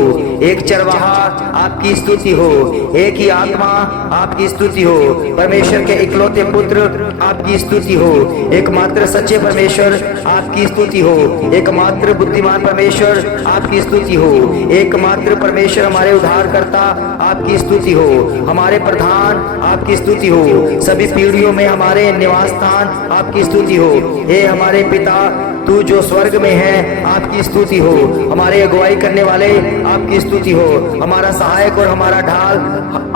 एक चरवाहा आपकी स्तुति हो। एक ही आत्मा आपकी स्तुति हो। परमेश्वर के इकलौते पुत्र आपकी स्तुति हो। एकमात्र सच्चे परमेश्वर आपकी स्तुति हो। एकमात्र बुद्धिमान परमेश्वर आपकी स्तुति हो। एकमात्र परमेश्वर हमारे उद्धारकर्ता आपकी स्तुति हो। हमारे प्रधान आपकी स्तुति हो। सभी पीढ़ियों में हमारे निवास स्थान आपकी स्तुति हो। हे हमारे पिता तू जो स्वर्ग में है आपकी स्तुति हो। हमारे अगुवाई करने वाले आपकी स्तुति हो। हमारा सहायक और हमारा ढाल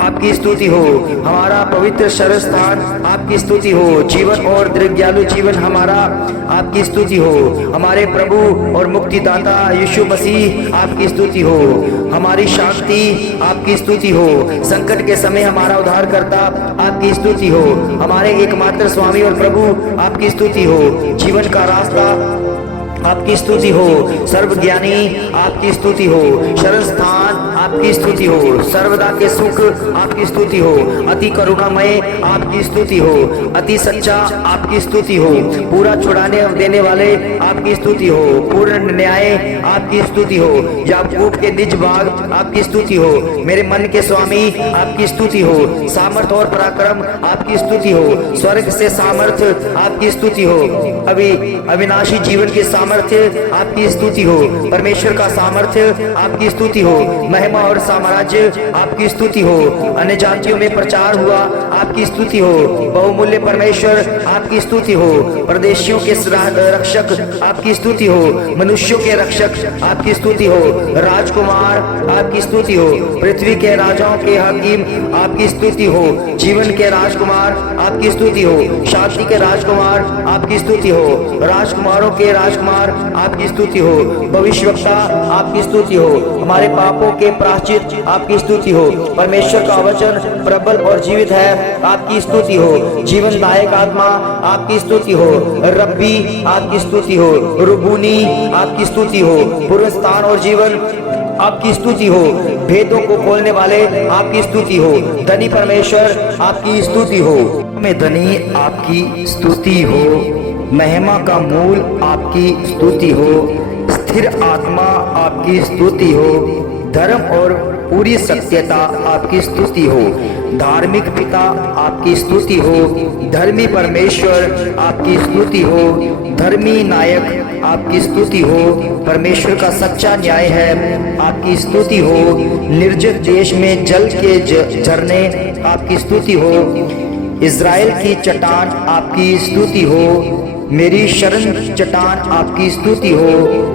आपकी स्तुति हो। हमारा पवित्र शरण स्थान आपकी स्तुति हो। जीवन और दीर्घायु जीवन हमारा आपकी स्तुति हो। हमारे प्रभु और मुक्तिदाता यीशु मसीह आपकी स्तुति हो। हमारी शांति आपकी स्तुति हो। संकट के समय हमारा उद्धारकर्ता आपकी स्तुति हो। हमारे एकमात्र स्वामी और प्रभु आपकी स्तुति हो। जीवन का रास्ता आपकी स्तुति हो। सर्वज्ञानी आपकी स्तुति हो। शरण स्थान आपकी स्तुति हो। सर्वदा के सुख आपकी स्तुति हो। अति करुणामय आपकी स्तुति हो। अति सच्चा आपकी स्तुति हो। पूरा छुड़ाने देने वाले आपकी स्तुति हो। पूर्ण न्याय आपकी स्तुति हो। याकूब के निज भाग आपकी स्तुति हो। मेरे मन के स्वामी आपकी स्तुति हो। सामर्थ और पराक्रम आपकी स्तुति हो। स्वर्ग से सामर्थ्य आपकी स्तुति हो। अविनाशी जीवन के सामर्थ्य आपकी स्तुति हो। परमेश्वर का सामर्थ्य आपकी स्तुति हो। महिमा और साम्राज्य आपकी स्तुति हो। अन्य जातियों में प्रचार हुआ, आपकी स्तुति हो। बहुमूल्य परमेश्वर आपकी स्तुति हो। परदेशियों के रक्षक आपकी स्तुति हो। मनुष्यों के रक्षक आपकी स्तुति हो। राजकुमार आपकी स्तुति हो। पृथ्वी के राजाओं के हकीम आपकी स्तुति हो। जीवन के राजकुमार आपकी स्तुति हो। शांति के राजकुमार आपकी स्तुति हो। राजकुमारों के राजकुमार आपकी स्तुति हो। भविष्यवक्ता आपकी स्तुति हो। हमारे पापों के प्रायश्चित आपकी स्तुति हो। परमेश्वर का वचन प्रबल और जीवित है, आपकी स्तुति हो। जीवनदायक आत्मा आपकी स्तुति हो। रब्बी आपकी स्तुति हो। रुबूनी आपकी स्तुति हो। पुरस्तान और जीवन आपकी स्तुति हो। भेदों को खोलने वाले आपकी स्तुति हो। धनी परमेश्वर आपकी स्तुति हो। में धनी आपकी स्तुति हो। महिमा का मूल आपकी स्तुति हो। स्थिर आत्मा आपकी स्तुति हो। धर्म और पूरी सत्यता आपकी स्तुति हो। धार्मिक पिता आपकी स्तुति हो। धर्मी परमेश्वर आपकी स्तुति हो। धर्मी नायक आपकी स्तुति हो। परमेश्वर का सच्चा न्याय है, आपकी स्तुति हो। निर्जन देश में जल के झरने आपकी स्तुति हो। इज़राइल की चट्टान आपकी स्तुति हो। मेरी शरण चट्टान आपकी स्तुति हो।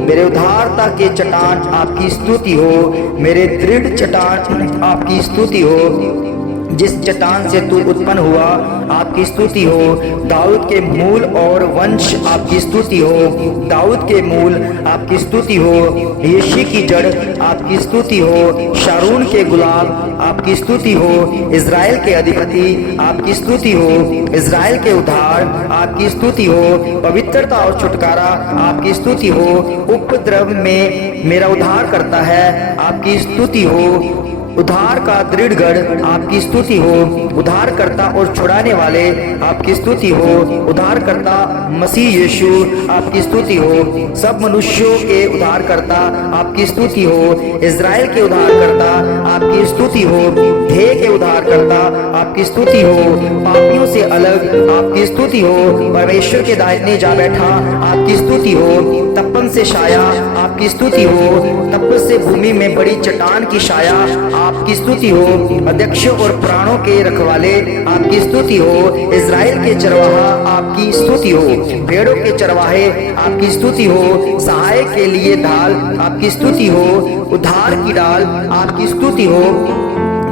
मेरे उद्धारता के चट्टान आपकी स्तुति हो। मेरे दृढ़ चट्टान आपकी स्तुति हो। जिस चट्टान से तू उत्पन्न हुआ आपकी स्तुति हो। दाऊद के मूल और वंश आपकी स्तुति हो। दाऊद के मूल आपकी स्तुति हो। यीशु की जड़ आपकी स्तुति हो। शारून के गुलाब आपकी स्तुति हो। इज़राइल के अधिपति आपकी स्तुति हो। इज़राइल के उद्धार आपकी स्तुति हो। पवित्रता और छुटकारा आपकी स्तुति हो। उपद्रव में मेरा उद्धार करता है, आपकी स्तुति हो। उद्धार का दृढ़ गढ़ आपकी स्तुति हो। उद्धारकर्ता और छुड़ाने वाले आपकी स्तुति हो। उद्धारकर्ता मसीह यीशु आपकी स्तुति हो। सब मनुष्यों के उद्धारकर्ता आपकी स्तुति हो। इज़राइल के उद्धारकर्ता आपकी स्तुति हो। ध्येय के उद्धारकर्ता आपकी स्तुति हो। पापियों से अलग आपकी स्तुति हो। परमेश्वर के दाहिने जा बैठा आपकी स्तुति हो। तपन से छाया आपकी स्तुति हो। तपन से भूमि में बड़ी चट्टान की छाया आपकी स्तुति हो। अध्यक्ष और प्राणों के रखवाले आपकी स्तुति हो। इज़राइल के चरवाहा आपकी स्तुति हो। भेड़ों के चरवाहे आपकी स्तुति हो। सहाय के लिए ढाल आपकी स्तुति हो। उद्धार की डाल आपकी स्तुति हो।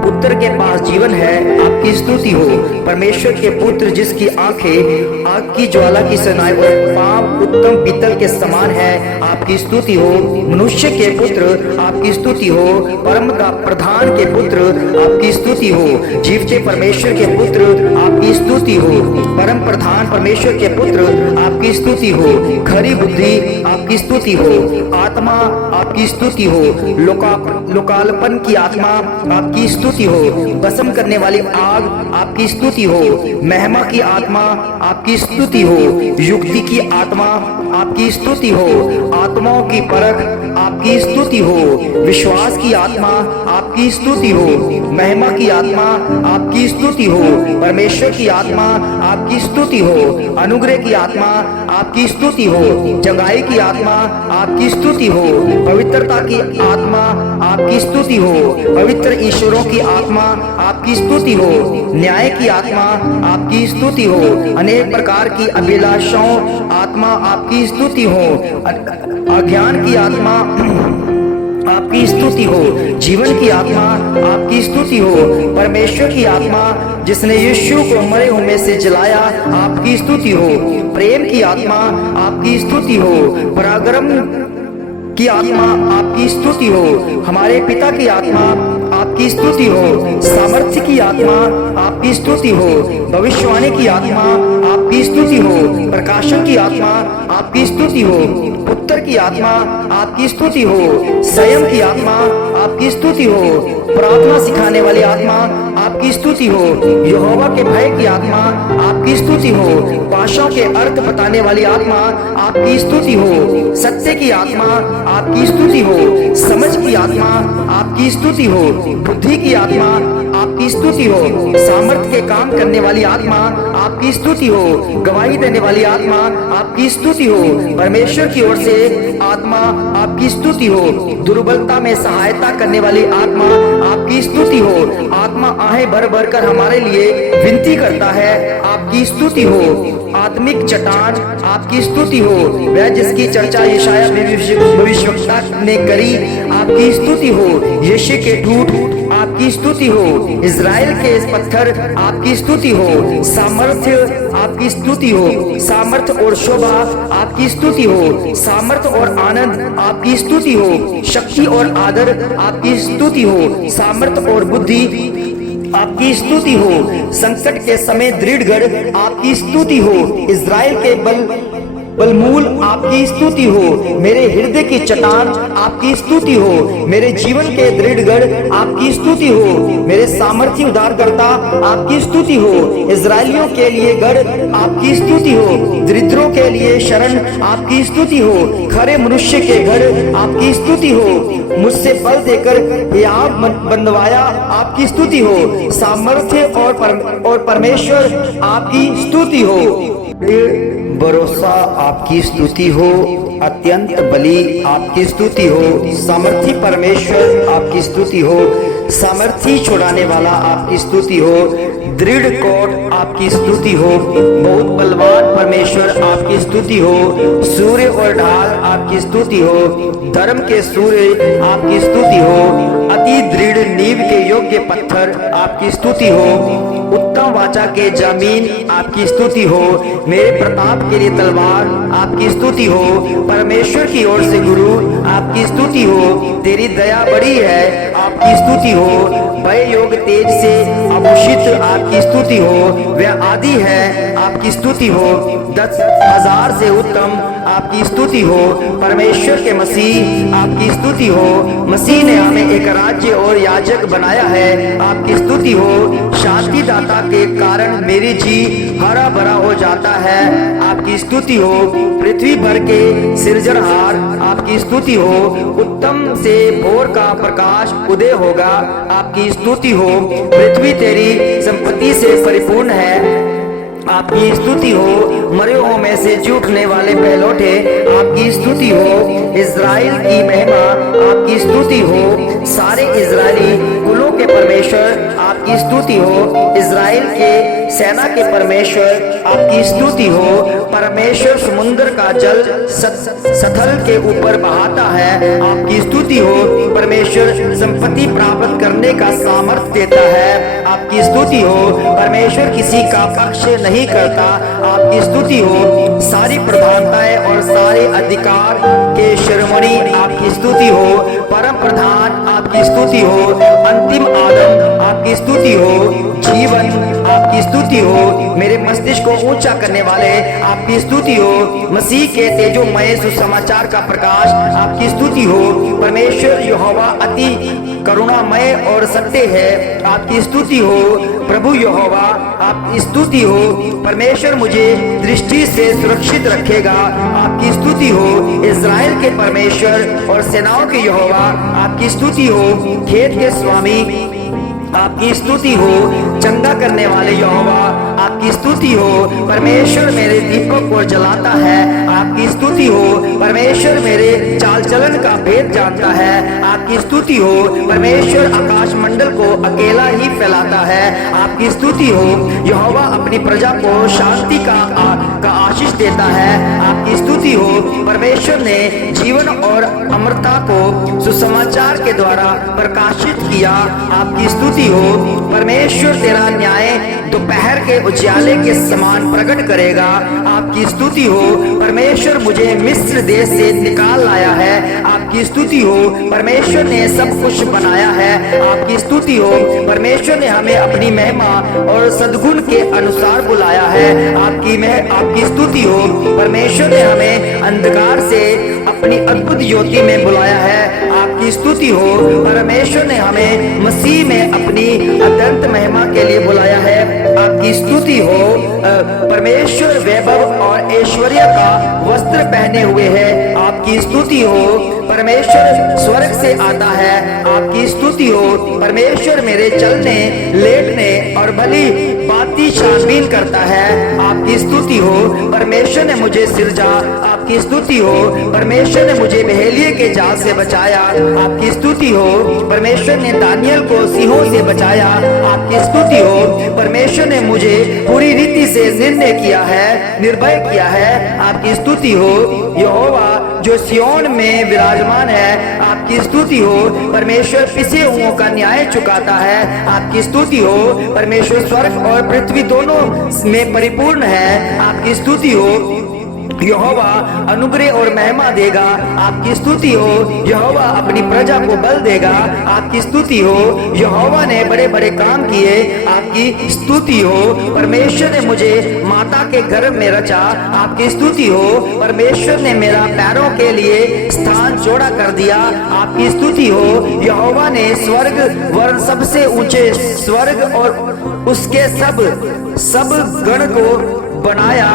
पुत्र के पास जीवन है आपकी स्तुति हो। परमेश्वर के पुत्र जिसकी आंखें आग की ज्वाला की सनाई और पांव उत्तम पीतल के समान है आपकी स्तुति हो। मनुष्य के पुत्र आपकी स्तुति हो। परम प्रधान के पुत्र आपकी स्तुति हो। जीवते परमेश्वर के पुत्र आपकी स्तुति हो। परम प्रधान परमेश्वर के पुत्र आपकी स्तुति हो। खरी बुद्धि आपकी स्तुति हो। आत्मा आपकी स्तुति हो। लोकालपन की आत्मा आपकी स्तुति हो। भस्म करने वाली आग आपकी स्तुति हो। महिमा की आत्मा आपकी स्तुति हो। युक्ति की आत्मा आपकी स्तुति हो। आत्माओं की परख आपकी स्तुति हो। विश्वास की आत्मा आपकी स्तुति हो। महिमा की आत्मा आपकी स्तुति हो। परमेश्वर की आत्मा आपकी स्तुति हो। अनुग्रह की आत्मा आपकी स्तुति हो। जंगाई की आत्मा आपकी स्तुति हो। पवित्रता की आत्मा आपकी स्तुति हो। पवित्र ईश्वरों की आत्मा आपकी स्तुति हो। न्याय की आत्मा आपकी स्तुति हो। अनेक प्रकार की अभिलाषाओं आत्मा आपकी स्तुति हो। अज्ञान की आत्मा आपकी स्तुति हो। जीवन की आत्मा आपकी स्तुति हो। परमेश्वर की आत्मा जिसने यीशु को मरे हुए में से जलाया आपकी स्तुति हो। प्रेम की आत्मा आपकी स्तुति हो। पराक्रम की आत्मा आपकी स्तुति हो। हमारे पिता की आत्मा आपकी स्तुति हो। सामर्थ्य की आत्मा आपकी स्तुति हो। भविष्यवाणी की आत्मा आपकी स्तुति हो। प्रकाशन की आत्मा आपकी स्तुति हो। पुत्र की आत्मा आपकी स्तुति हो। संयम की आत्मा आपकी स्तुति हो। प्रार्थना सिखाने वाली आत्मा आपकी आपकी स्तुति हो। यहोवा के भय की आत्मा आपकी स्तुति हो। भाषाओं के अर्थ बताने वाली आत्मा आपकी स्तुति हो। सत्य की आत्मा आपकी स्तुति हो। समझ की आत्मा आपकी स्तुति हो। बुद्धि की आत्मा आपकी स्तुति हो। सामर्थ्य के काम करने वाली आत्मा आपकी स्तुति हो। गवाही देने वाली आत्मा आपकी स्तुति हो। परमेश्वर की ओर से आत्मा आपकी स्तुति हो। दुर्बलता में सहायता करने वाली आत्मा आपकी स्तुति हो। आत्मा आहें भर भर कर हमारे लिए विनती करता है, आपकी स्तुति हो। आत्मिक चट्टान आपकी स्तुति हो। वह जिसकी चर्चा यशाया भविष्यवक्ता ने करी, आपकी स्तुति हो। यीशु के ठूठ आपकी स्तुति हो। इज़राइल के इस पत्थर आपकी स्तुति हो। सामर्थ्य आपकी स्तुति हो। सामर्थ्य और शोभा आपकी स्तुति हो। सामर्थ्य और आनंद आपकी स्तुति हो। शक्ति और आदर आपकी स्तुति हो। सामर्थ्य और बुद्धि आपकी स्तुति हो। संकट के समय दृढ़ गढ़ आपकी स्तुति हो। इज़राइल के बलमूल आपकी स्तुति हो। मेरे हृदय की चट्टान आपकी स्तुति हो। मेरे जीवन के दृढ़ गढ़ आपकी स्तुति हो। मेरे सामर्थ्य उद्धारकर्ता आपकी स्तुति हो। इज़राइलियों के लिए गढ़ आपकी स्तुति हो। दरिद्रों के लिए शरण आपकी स्तुति हो। खरे मनुष्य के गढ़ आपकी स्तुति हो। मुझसे बल देकर याब बंधवाया आपकी स्तुति हो। सामर्थ्य और परमेश्वर आपकी स्तुति हो। भरोसा आपकी स्तुति हो। अत्यंत बलि आपकी स्तुति हो। सामर्थी परमेश्वर आपकी स्तुति हो। सामर्थी छुड़ाने वाला आपकी स्तुति हो। दृढ़ कोट आपकी स्तुति हो। बहुत बलवान परमेश्वर आपकी स्तुति हो। सूर्य और ढाल आपकी स्तुति हो। धर्म के सूर्य आपकी स्तुति हो। अति दृढ़ नींव के योग्य पत्थर आपकी स्तुति हो। उत्तम वाचा के जामीन आपकी स्तुति हो। मेरे प्रताप के लिए तलवार आपकी स्तुति हो। परमेश्वर की ओर से गुरु आपकी स्तुति हो। तेरी दया बड़ी है आपकी स्तुति हो। भय योग तेज से आभूषित आपकी स्तुति हो। वह आदि है आपकी स्तुति हो। 10,000 से उत्तम आपकी स्तुति हो। परमेश्वर के मसीह आपकी स्तुति हो। मसीह ने हमें एक राज्य और याजक बनाया है, आपकी स्तुति हो। शांति दाता के कारण मेरी जी हरा भरा हो जाता है, आपकी स्तुति हो। पृथ्वी भर के सिरजनहार आपकी स्तुति हो। उत्तम से भोर का प्रकाश उदय होगा, आपकी स्तुति हो। पृथ्वी तेरी संपत्ति से परिपूर्ण है, आपकी स्तुति हो। मरे हुओं में से जी उठने वाले पहलौठे आपकी स्तुति हो। इज़राइल की महिमा आपकी स्तुति हो। सारे इज़राइली कुलों के परमेश्वर आपकी स्तुति हो। इज़राइल के सेना के परमेश्वर आपकी स्तुति हो। परमेश्वर समुद्र का जल सथल के ऊपर बहाता है, आपकी स्तुति हो। परमेश्वर संपत्ति प्राप्त करने का सामर्थ्य देता है, आपकी स्तुति हो। परमेश्वर किसी का पक्ष नहीं करता, आपकी स्तुति हो। सारी प्रधानताएं और सारे अधिकार के शिरोमणि आपकी स्तुति हो। परम प्रधान आपकी स्तुति हो। अंतिम आदम आपकी स्तुति हो। जीवन आपकी स्तुति हो। मेरे मस्तिष्क को ऊंचा करने वाले आपकी स्तुति हो। मसीह के तेजोमय सुसमाचार का प्रकाश आपकी स्तुति हो। परमेश्वर यहोवा अति करुणामय और सत्य है, आपकी स्तुति हो। प्रभु यहोवा आपकी स्तुति हो। परमेश्वर मुझे दृष्टि से सुरक्षित रखेगा, आपकी स्तुति हो। इज़राइल के परमेश्वर और सेनाओं के यहोवा आपकी स्तुति हो। खेत के स्वामी आपकी स्तुति हो। चंगा करने वाले यहोवा आपकी स्तुति हो। परमेश्वर मेरे दीपक को जलाता है, आपकी स्तुति हो। परमेश्वर मेरे चाल चलन का भेद जानता है, आपकी स्तुति हो। परमेश्वर आकाश मंडल को अकेला ही फैलाता है, आपकी स्तुति हो। यहोवा अपनी प्रजा को शांति का आशीष देता है, आपकी स्तुति हो। परमेश्वर ने जीवन और अमरता को सुसमाचार के द्वारा प्रकाशित किया, आपकी स्तुति हो। परमेश्वर तेरा न्याय दोपहर के उजाले के समान प्रकट करेगा, आपकी स्तुति हो। परमेश्वर मुझे मिस्र देश से निकाल लाया है, आपकी स्तुति हो। परमेश्वर ने सब कुछ बनाया है, आपकी स्तुति हो। परमेश्वर ने हमें अपनी महिमा और सद्गुण के अनुसार बुलाया है, आपकी स्तुति हो। परमेश्वर ने हमें अंधकार से अपनी अद्भुत ज्योति में बुलाया है, आपकी स्तुति हो। परमेश्वर ने हमें मसीह में अपनी अत्यंत महिमा के के लिए बुलाया है। आपकी स्तुति हो। परमेश्वर वैभव और ऐश्वर्य का वस्त्र पहने हुए है। आपकी स्तुति हो। परमेश्वर स्वर्ग से आता है। आपकी स्तुति हो। परमेश्वर मेरे चलने, लेटने और भली बाती छानबीन करता है। आपकी स्तुति हो। परमेश्वर ने मुझे सिरजा। आपकी स्तुति हो। परमेश्वर ने मुझे बहेलिये के जाल से बचाया। आपकी स्तुति हो। परमेश्वर ने दानियल को सिंहों से बचाया। आपकी स्तुति हो। परमेश्वर ने मुझे पूरी रीति से निर्णय किया है, निर्भय किया है। आपकी स्तुति हो। यहोवा जो सियोन में विराजमान है, आपकी स्तुति हो। परमेश्वर पिसे हुओं का न्याय चुकाता है। आपकी स्तुति हो। परमेश्वर स्वर्ग और पृथ्वी दोनों में परिपूर्ण है। आपकी स्तुति हो। यहोवा अनुग्रह और महिमा देगा। आपकी स्तुति हो। यहोवा अपनी प्रजा को बल देगा। आपकी स्तुति हो। यहोवा ने बड़े बड़े काम किए। आपकी स्तुति हो। परमेश्वर ने मुझे माता के गर्भ में रचा। आपकी स्तुति हो। परमेश्वर ने मेरा पैरों के लिए स्थान चौड़ा कर दिया। आपकी स्तुति हो। यहोवा ने स्वर्ग वर्ण सबसे ऊंचे स्वर्ग और उसके सब गण को बनाया।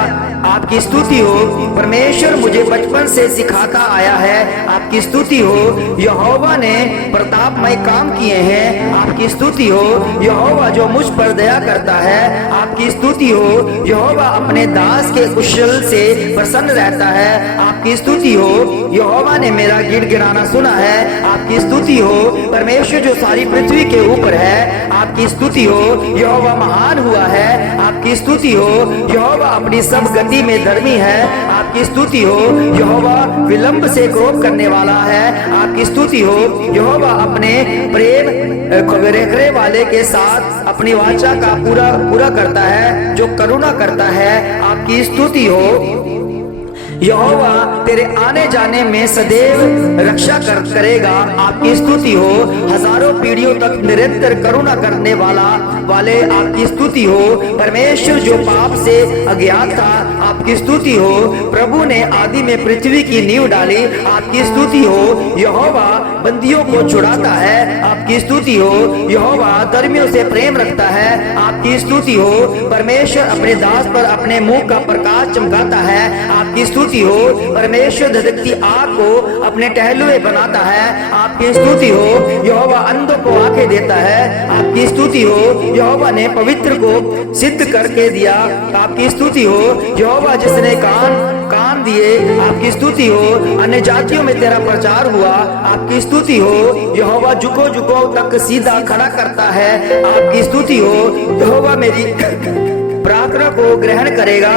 आपकी स्तुति हो। परमेश्वर मुझे बचपन से सिखाता आया है। आपकी स्तुति हो। यहोवा ने प्रतापमय काम किए हैं। आपकी स्तुति हो। यहोवा जो मुझ पर दया करता है। आपकी स्तुति हो। यहोवा अपने दास के कुशल से प्रसन्न रहता है। आपकी स्तुति हो। यहोवा ने मेरा गिड़गिड़ाना सुना है। आपकी स्तुति हो। परमेश्वर जो सारी पृथ्वी के ऊपर है। आपकी स्तुति हो। यहोवा महान हुआ है। आपकी स्तुति हो। यहोवा अपनी सब गति में धर्मी है। आपकी स्तुति हो। यहोवा विलंब से क्रोध करने वाला है। आपकी स्तुति हो। यहोवा अपने प्रेम रखने वाले के साथ अपनी वाचा का पूरा करता है, जो करुणा करता है। आपकी स्तुति हो। यहोवा तेरे आने जाने में सदैव रक्षा करेगा। आपकी स्तुति हो। हजारों पीढ़ियों तक निरंतर करुणा करने वाले आपकी स्तुति हो। परमेश्वर जो पाप से अज्ञात था, आपकी स्तुति हो। प्रभु ने आदि में पृथ्वी की नींव डाली। आपकी स्तुति हो। यहोवा बंदियों को छुड़ाता है। आपकी स्तुति हो। यहोवा धर्मियों से प्रेम रखता है। आपकी स्तुति हो। परमेश्वर अपने दास पर अपने मुंह का प्रकाश चमकाता है। आपकी स्तुति हो। परमेश्वर धधकती आग को अपने टहलुए बनाता है। आपकी स्तुति हो। यहोवा अंधों को आंखें देता है। आपकी स्तुति हो। यहोवा ने पवित्र को सिद्ध करके दिया। आपकी स्तुति हो। यहोवा जिसने कान दिए। आपकी स्तुति हो। अन्य जातियों में तेरा प्रचार हुआ। आपकी स्तुति हो। यहोवा झुको तक सीधा खड़ा करता है। आपकी स्तुति हो। यहोवा मेरी प्रार्थना को ग्रहण करेगा।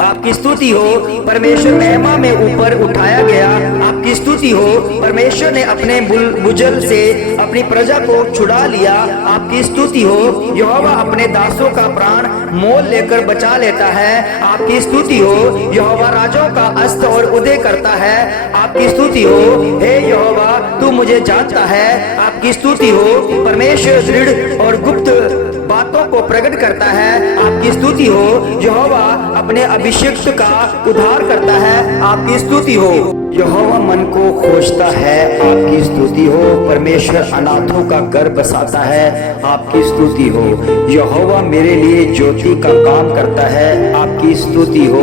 आपकी स्तुति हो। परमेश्वर महिमा में ऊपर उठाया गया। आपकी स्तुति हो। परमेश्वर ने अपने भुजल से अपनी प्रजा को छुड़ा लिया। आपकी स्तुति हो। यहोवा अपने दासों का प्राण मोल लेकर बचा लेता है। आपकी स्तुति हो। यहोवा राजाओं का अस्त और उदय करता है। आपकी स्तुति हो। हे यहोवा तू मुझे जानता है। आपकी स्तुति हो। परमेश्वर दृढ़ और गुप्त बातों को प्रकट करता है। आपकी स्तुति हो। यहोवा अपने अभिषिक्त का उद्धार करता है। आपकी स्तुति हो। यहोवा मन को खोजता है। आपकी स्तुति हो। परमेश्वर अनाथों का घर बसाता है। आपकी स्तुति हो। यहोवा मेरे लिए ज्योति का काम करता है। आपकी स्तुति हो।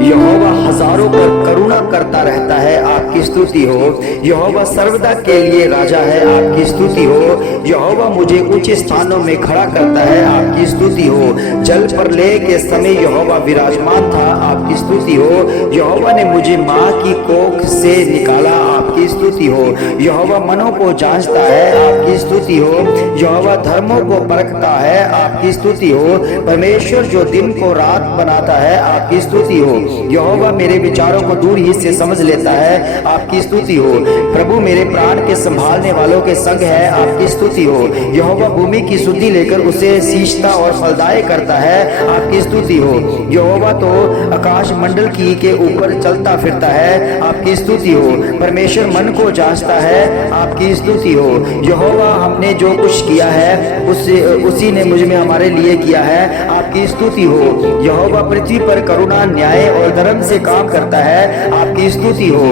यहोवा हजारों पर करुणा करता रहता है। आपकी स्तुति हो। यहोवा सर्वदा के लिए राजा है। आपकी स्तुति हो। यहोवा मुझे उच्च स्थानों में खड़ा करता है। आपकी स्तुति हो। जल प्रलय के समय यहोवा विराजमान था। आपकी स्तुति हो। यहोवा ने मुझे माँ की कोख से निकाला। आपकी स्तुति हो। यहोवा मनों को जांचता है। आपकी स्तुति हो। यहोवा धर्मों को परखता है। आपकी स्तुति हो। परमेश्वर जो दिन को रात बनाता है। आपकी स्तुति हो। यहोवा मेरे विचारों को दूर ही से समझ लेता है। आपकी स्तुति हो। प्रभु मेरे प्राण के संभालने वालों के संग है। आपकी स्तुति हो। यहोवा भूमि की शुद्धि लेकर उसे सींचता और फलदायी करता है। आपकी स्तुति हो। यहोवा तो आकाश मंडल की के ऊपर चलता फिरता है। आपकी स्तुति हो। परमेश्वर मन को जांचता है। आपकी स्तुति हो। यहोवा हमने जो कुछ किया है उसी ने मुझ में हमारे लिए किया है। आपकी स्तुति हो। यहोवा पृथ्वी पर करुणा, न्याय और धर्म से काम करता है। आपकी स्तुति हो।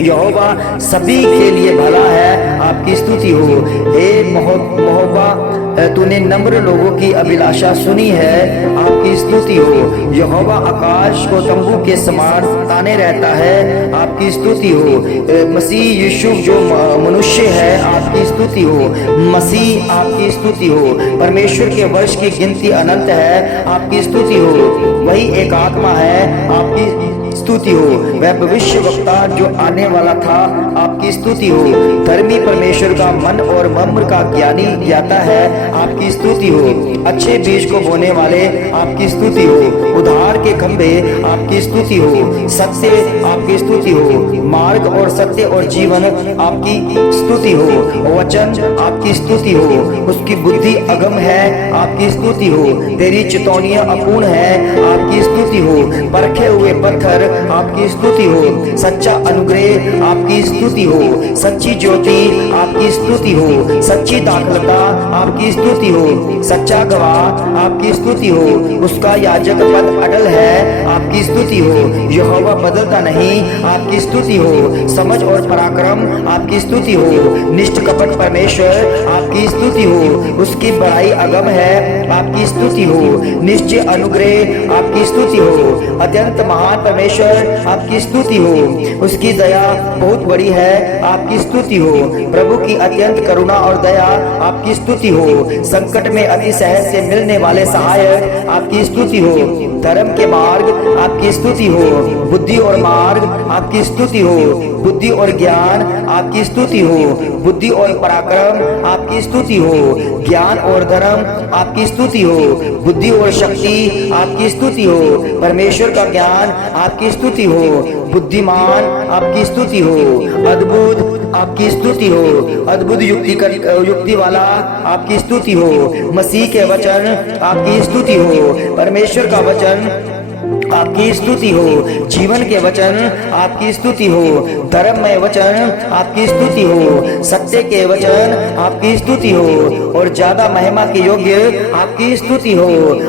यहोवा सभी के लिए भला है। आपकी स्तुति हो। हे महोबा तूने नम्र लोगों की अभिलाषा सुनी है, आपकी स्तुति हो। यहोवा आकाश को तंबू के समान ताने रहता है, आपकी स्तुति हो। मसीह यीशु जो मनुष्य है, आपकी स्तुति हो। मसीह आपकी स्तुति हो। परमेश्वर के वर्ष की गिनती अनंत है, आपकी स्तुति हो। वही एक आत्मा है, आपकी स्तुति हो। वह भविष्य वक्ता जो आने वाला था, आपकी स्तुति हो। धर्मी परमेश्वर का मन और मर्म का ज्ञानी ज्ञाता है, आपकी स्तुति हो। अच्छे बीज को बोने वाले, आपकी स्तुति हो। उद्धार के खंभे, आपकी स्तुति हो। सत्य, आपकी स्तुति हो। मार्ग और सत्य और जीवन, आपकी स्तुति हो। वचन, आपकी स्तुति हो। उसकी बुद्धि अगम है, आपकी स्तुति हो। तेरी चितौनियां अपूर्ण है, आपकी स्तुति हो। परखे हुए पत्थर, आपकी स्तुति हो। सच्चा अनुग्रह, आपकी स्तुति हो। सच्ची ज्योति, आपकी स्तुति हो। सच्ची दाखलता, आपकी स्तुति हो। सच्चा गवाह, आपकी स्तुति हो। उसका याजक पद अटल है, आपकी स्तुति हो। यहोवा बदलता नहीं, आपकी स्तुति हो। समझ और पराक्रम, आपकी स्तुति हो। निष्ठ कपट परमेश्वर, आपकी स्तुति हो। उसकी बड़ाई अगम है, आपकी स्तुति हो। निश्चय अनुग्रह, आपकी स्तुति हो। अत्यंत महान परमेश्वर, आपकी स्तुति हो। उसकी दया बहुत बड़ी है, आपकी स्तुति हो। प्रभु की अत्यंत करुणा और दया, आपकी स्तुति हो। संकट में अति सहज से मिलने वाले सहायक, आपकी स्तुति हो। धर्म के मार्ग, आपकी स्तुति हो। बुद्धि और मार्ग, आपकी स्तुति हो। बुद्धि और ज्ञान, आपकी स्तुति हो। बुद्धि और पराक्रम, आपकी स्तुति हो। ज्ञान और धर्म, आपकी स्तुति हो। बुद्धि और शक्ति, आपकी स्तुति हो। परमेश्वर का ज्ञान, आपकी स्तुति हो। बुद्धिमान, आपकी स्तुति हो। अद्भुत, आपकी स्तुति हो। अद्भुत युक्ति वाला, आपकी स्तुति हो। मसीह के वचन, आपकी स्तुति हो। परमेश्वर का वचन, आपकी स्तुति हो। जीवन के वचन, आपकी स्तुति हो। धर्ममय वचन, आपकी स्तुति हो। सत्य के वचन, आपकी स्तुति हो। और ज्यादा महिमा के योग्य, आपकी स्तुति हो।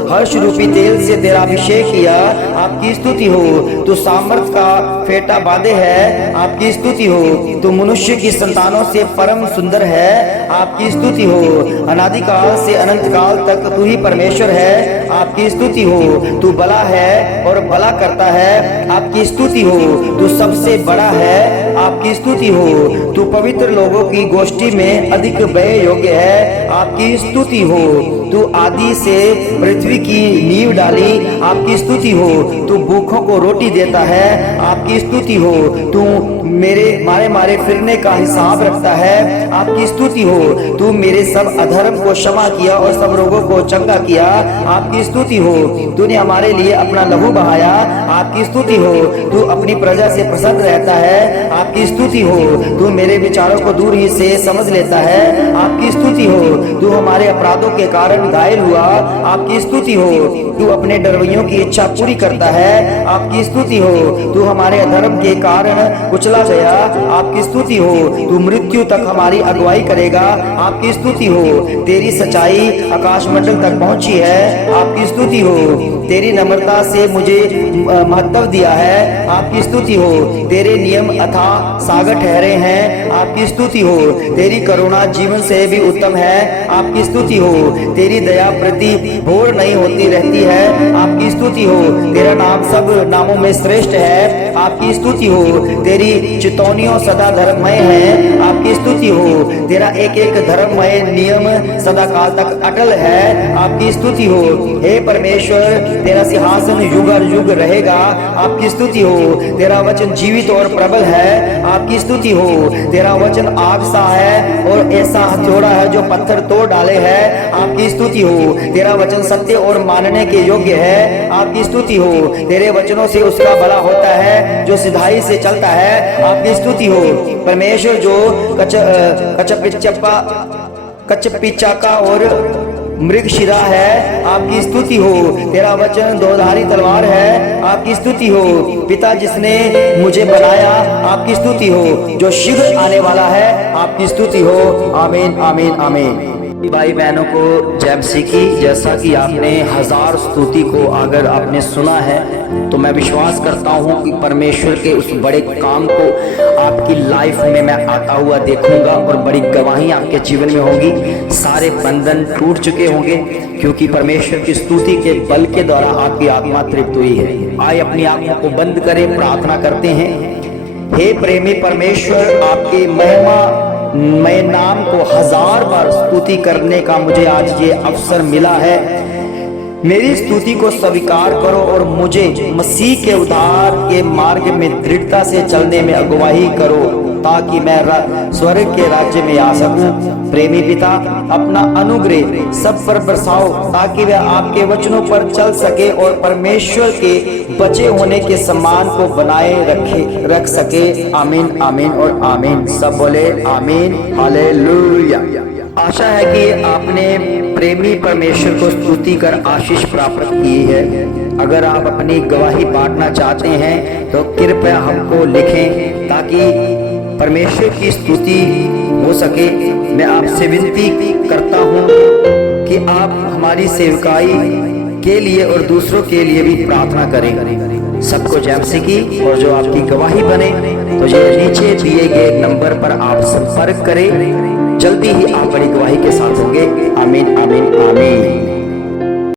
हर्ष रूपी तेल से तेरा अभिषेक किया, आपकी स्तुति हो। तू सामर्थ का फेटा बांधे है, आपकी स्तुति हो। तू मनुष्य की संतानों से परम सुंदर है, आपकी स्तुति हो। अनादिकाल से अनंत काल तक तू ही परमेश्वर है, आपकी स्तुति हो। तू भला है और भला करता है, आपकी स्तुति हो। तू सबसे बड़ा है, आपकी स्तुति हो। तू पवित्र लोगों की गोष्ठी में अधिक व्यय योग्य है, आपकी स्तुति हो। तू आदि से पृथ्वी की नींव डाली, आपकी स्तुति हो। तू भूखों को रोटी देता है, आपकी स्तुति हो। तू मेरे मारे फिरने का हिसाब रखता है, आपकी स्तुति हो। तू मेरे सब अधर्म को क्षमा किया और सब रोगों को चंगा किया, आपकी स्तुति हो। तूने हमारे लिए अपना लहू बहाया, आपकी स्तुति हो। तू अपनी प्रजा से प्रसन्न रहता है, आपकी स्तुति हो। तू मेरे विचारों को दूर ही से समझ लेता है, आपकी स्तुति हो। तू हमारे अपराधों के कारण घायल हुआ, आपकी स्तुति हो। तू अपने डरवैयों की इच्छा पूरी करता है, आपकी स्तुति हो। तू हमारे अधर्म के कारण कुचला गया, आपकी स्तुति हो। तू मृत्यु तक हमारी अगुवाई करेगा, आपकी स्तुति हो। तेरी सच्चाई आकाश मंडल तक पहुंची है, आपकी स्तुति हो। तेरी नम्रता से मुझे महत्व दिया है, आपकी स्तुति हो। तेरे नियम अथाह सागर ठहरे हैं, आपकी स्तुति हो। तेरी करुणा जीवन से भी उत्तम है, आपकी स्तुति हो। तेरी दया प्रति भोर नहीं होती रहती है, आपकी स्तुति हो। तेरा नाम सब नामों में श्रेष्ठ है, आपकी स्तुति हो। तेरी चितौनियों सदा धर्ममय है, आपकी स्तुति हो। तेरा एक एक धर्ममय नियम सदा काल तक अटल है, आपकी स्तुति हो। हे परमेश्वर, तेरा सिंहासन युग और युग रहेगा, आपकी स्तुति हो। तेरा वचन जीवित और प्रबल है, आपकी स्तुति हो। तेरा वचन आग सा है और ऐसा हथौड़ा है जो पत्थर तोड़ डाले है, आपकी स्तुति हो। तेरा वचन सत्य और मानने के योग्य है, आपकी स्तुति हो। तेरे वचनों से उसका भला होता है जो सिधाई से चलता है, आपकी स्तुति हो। परमेश्वर जो कचपिचाका और मृगशिरा है, आपकी स्तुति हो। तेरा वचन दोधारी तलवार है, आपकी स्तुति हो। पिता जिसने मुझे बनाया, आपकी स्तुति हो। जो शीघ्र आने वाला है, आपकी स्तुति हो। आमीन, आमीन, आमीन। भाई बहनों को जय मसीह की। जैसा कि आपने 1000 स्तुति को अगर आपने सुना है तो मैं विश्वास करता हूं कि परमेश्वर के उस बड़े काम को आपकी लाइफ में मैं आता हुआ देखूंगा और बड़ी गवाही आपके जीवन में होगी। सारे बंधन टूट चुके होंगे क्योंकि परमेश्वर की स्तुति के बल के द्वारा आपकी आत्मा तृप्त हुई है। आइए अपनी आंखों को बंद करें, प्रार्थना करते हैं। हे प्रेमी परमेश्वर, आपके महिमा मैं नाम को 1000 बार स्तुति करने का मुझे आज ये अवसर मिला है। मेरी स्तुति को स्वीकार करो और मुझे मसीह के उद्धार के मार्ग में दृढ़ता से चलने में अगुवाई करो ताकि मैं स्वर्ग के राज्य में आ सकूं। प्रेमी पिता, अपना अनुग्रह सब पर बरसाओ ताकि वह आपके वचनों पर चल सके और परमेश्वर के बचे होने के सम्मान को बनाए रख सके। आमीन, आमीन और आमीन। सब बोले आमीन, हालेलुया। आशा है कि आपने प्रेमी परमेश्वर को स्तुति कर आशीष प्राप्त की है। अगर आप अपनी गवाही बांटना चाहते हैं तो कृपया हमको लिखें ताकि परमेश्वर की स्तुति हो सके। मैं आपसे विनती करता हूं कि आप हमारी सेवकाई के लिए और दूसरों के लिए भी प्रार्थना करें। सबको जय मसीह की। और जो आपकी गवाही बने तो ये नीचे दिए गए नंबर पर आप संपर्क करें। जल्दी ही आप बड़ी गवाही के साथ होंगे। आमीन, आमीन, आमीन।